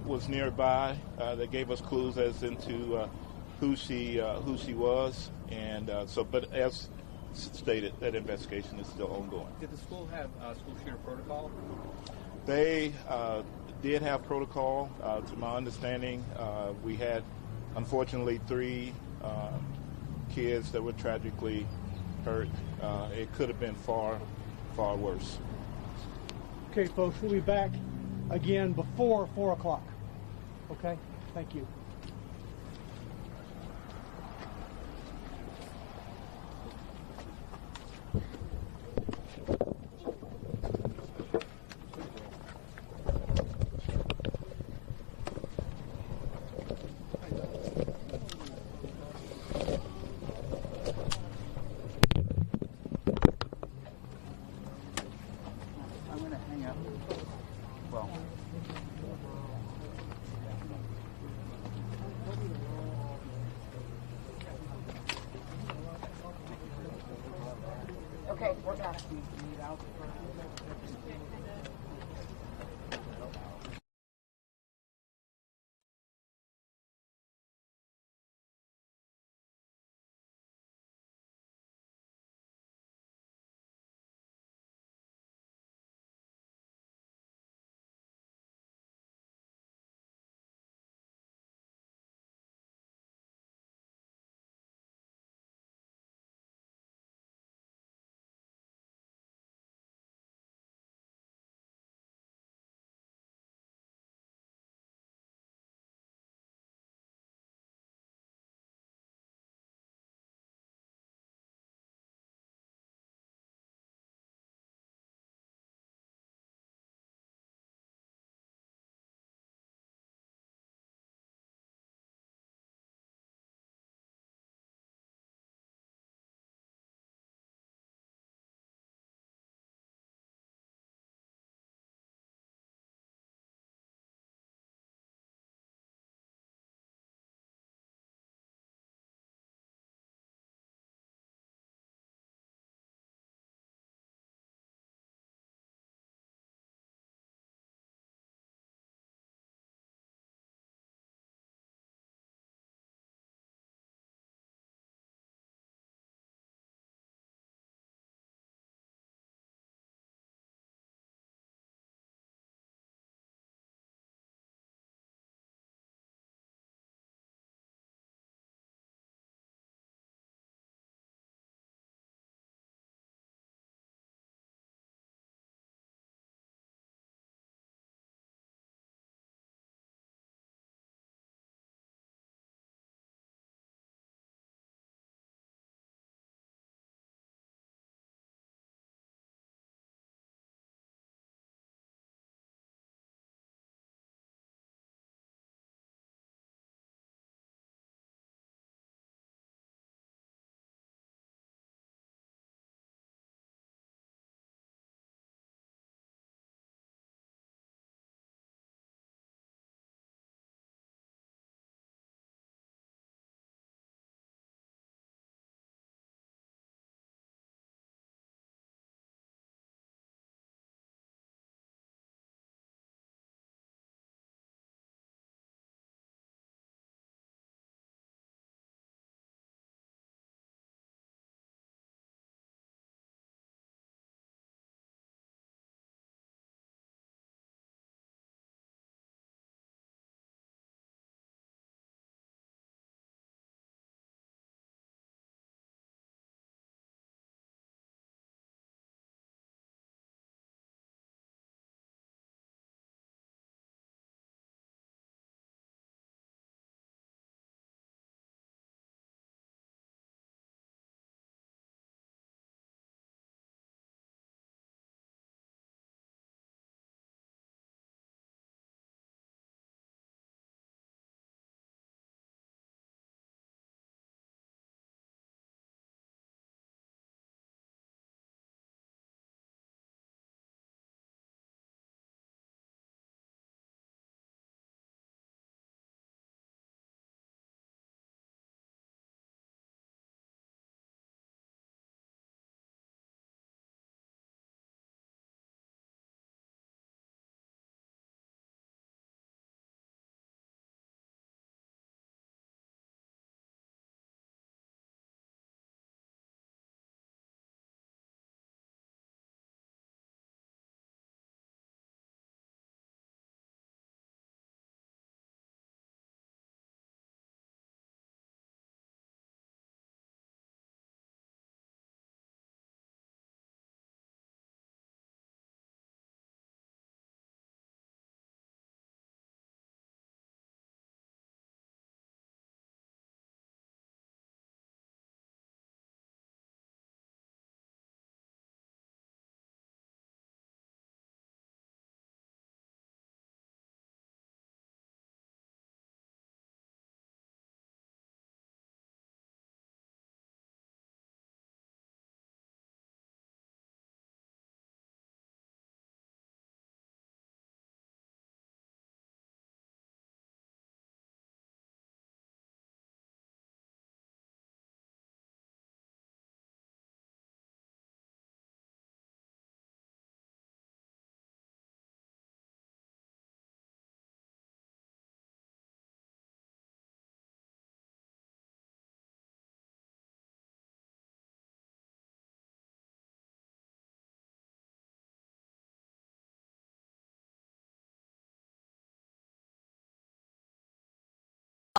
was nearby that gave us clues as into who she was, and but as stated, that investigation is still ongoing. Did the school have school shooter protocol? They did have protocol. To my understanding, we had, unfortunately, 3 kids that were tragically hurt. It could have been far, far worse. Okay, folks, we'll be back again before 4 o'clock. Okay? Thank you. I'm going to hang up. Well. Okay, we're back.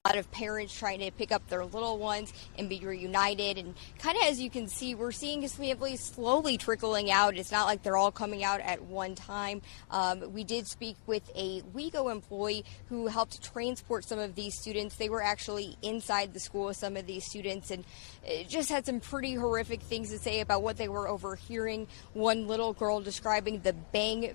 lot of parents trying to pick up their little ones and be reunited. And kind of as you can see, we're seeing his families slowly trickling out. It's not like they're all coming out at one time. We did speak with a WeGo employee who helped transport some of these students. They were actually inside the school with some of these students and just had some pretty horrific things to say about what they were overhearing. One little girl describing the bang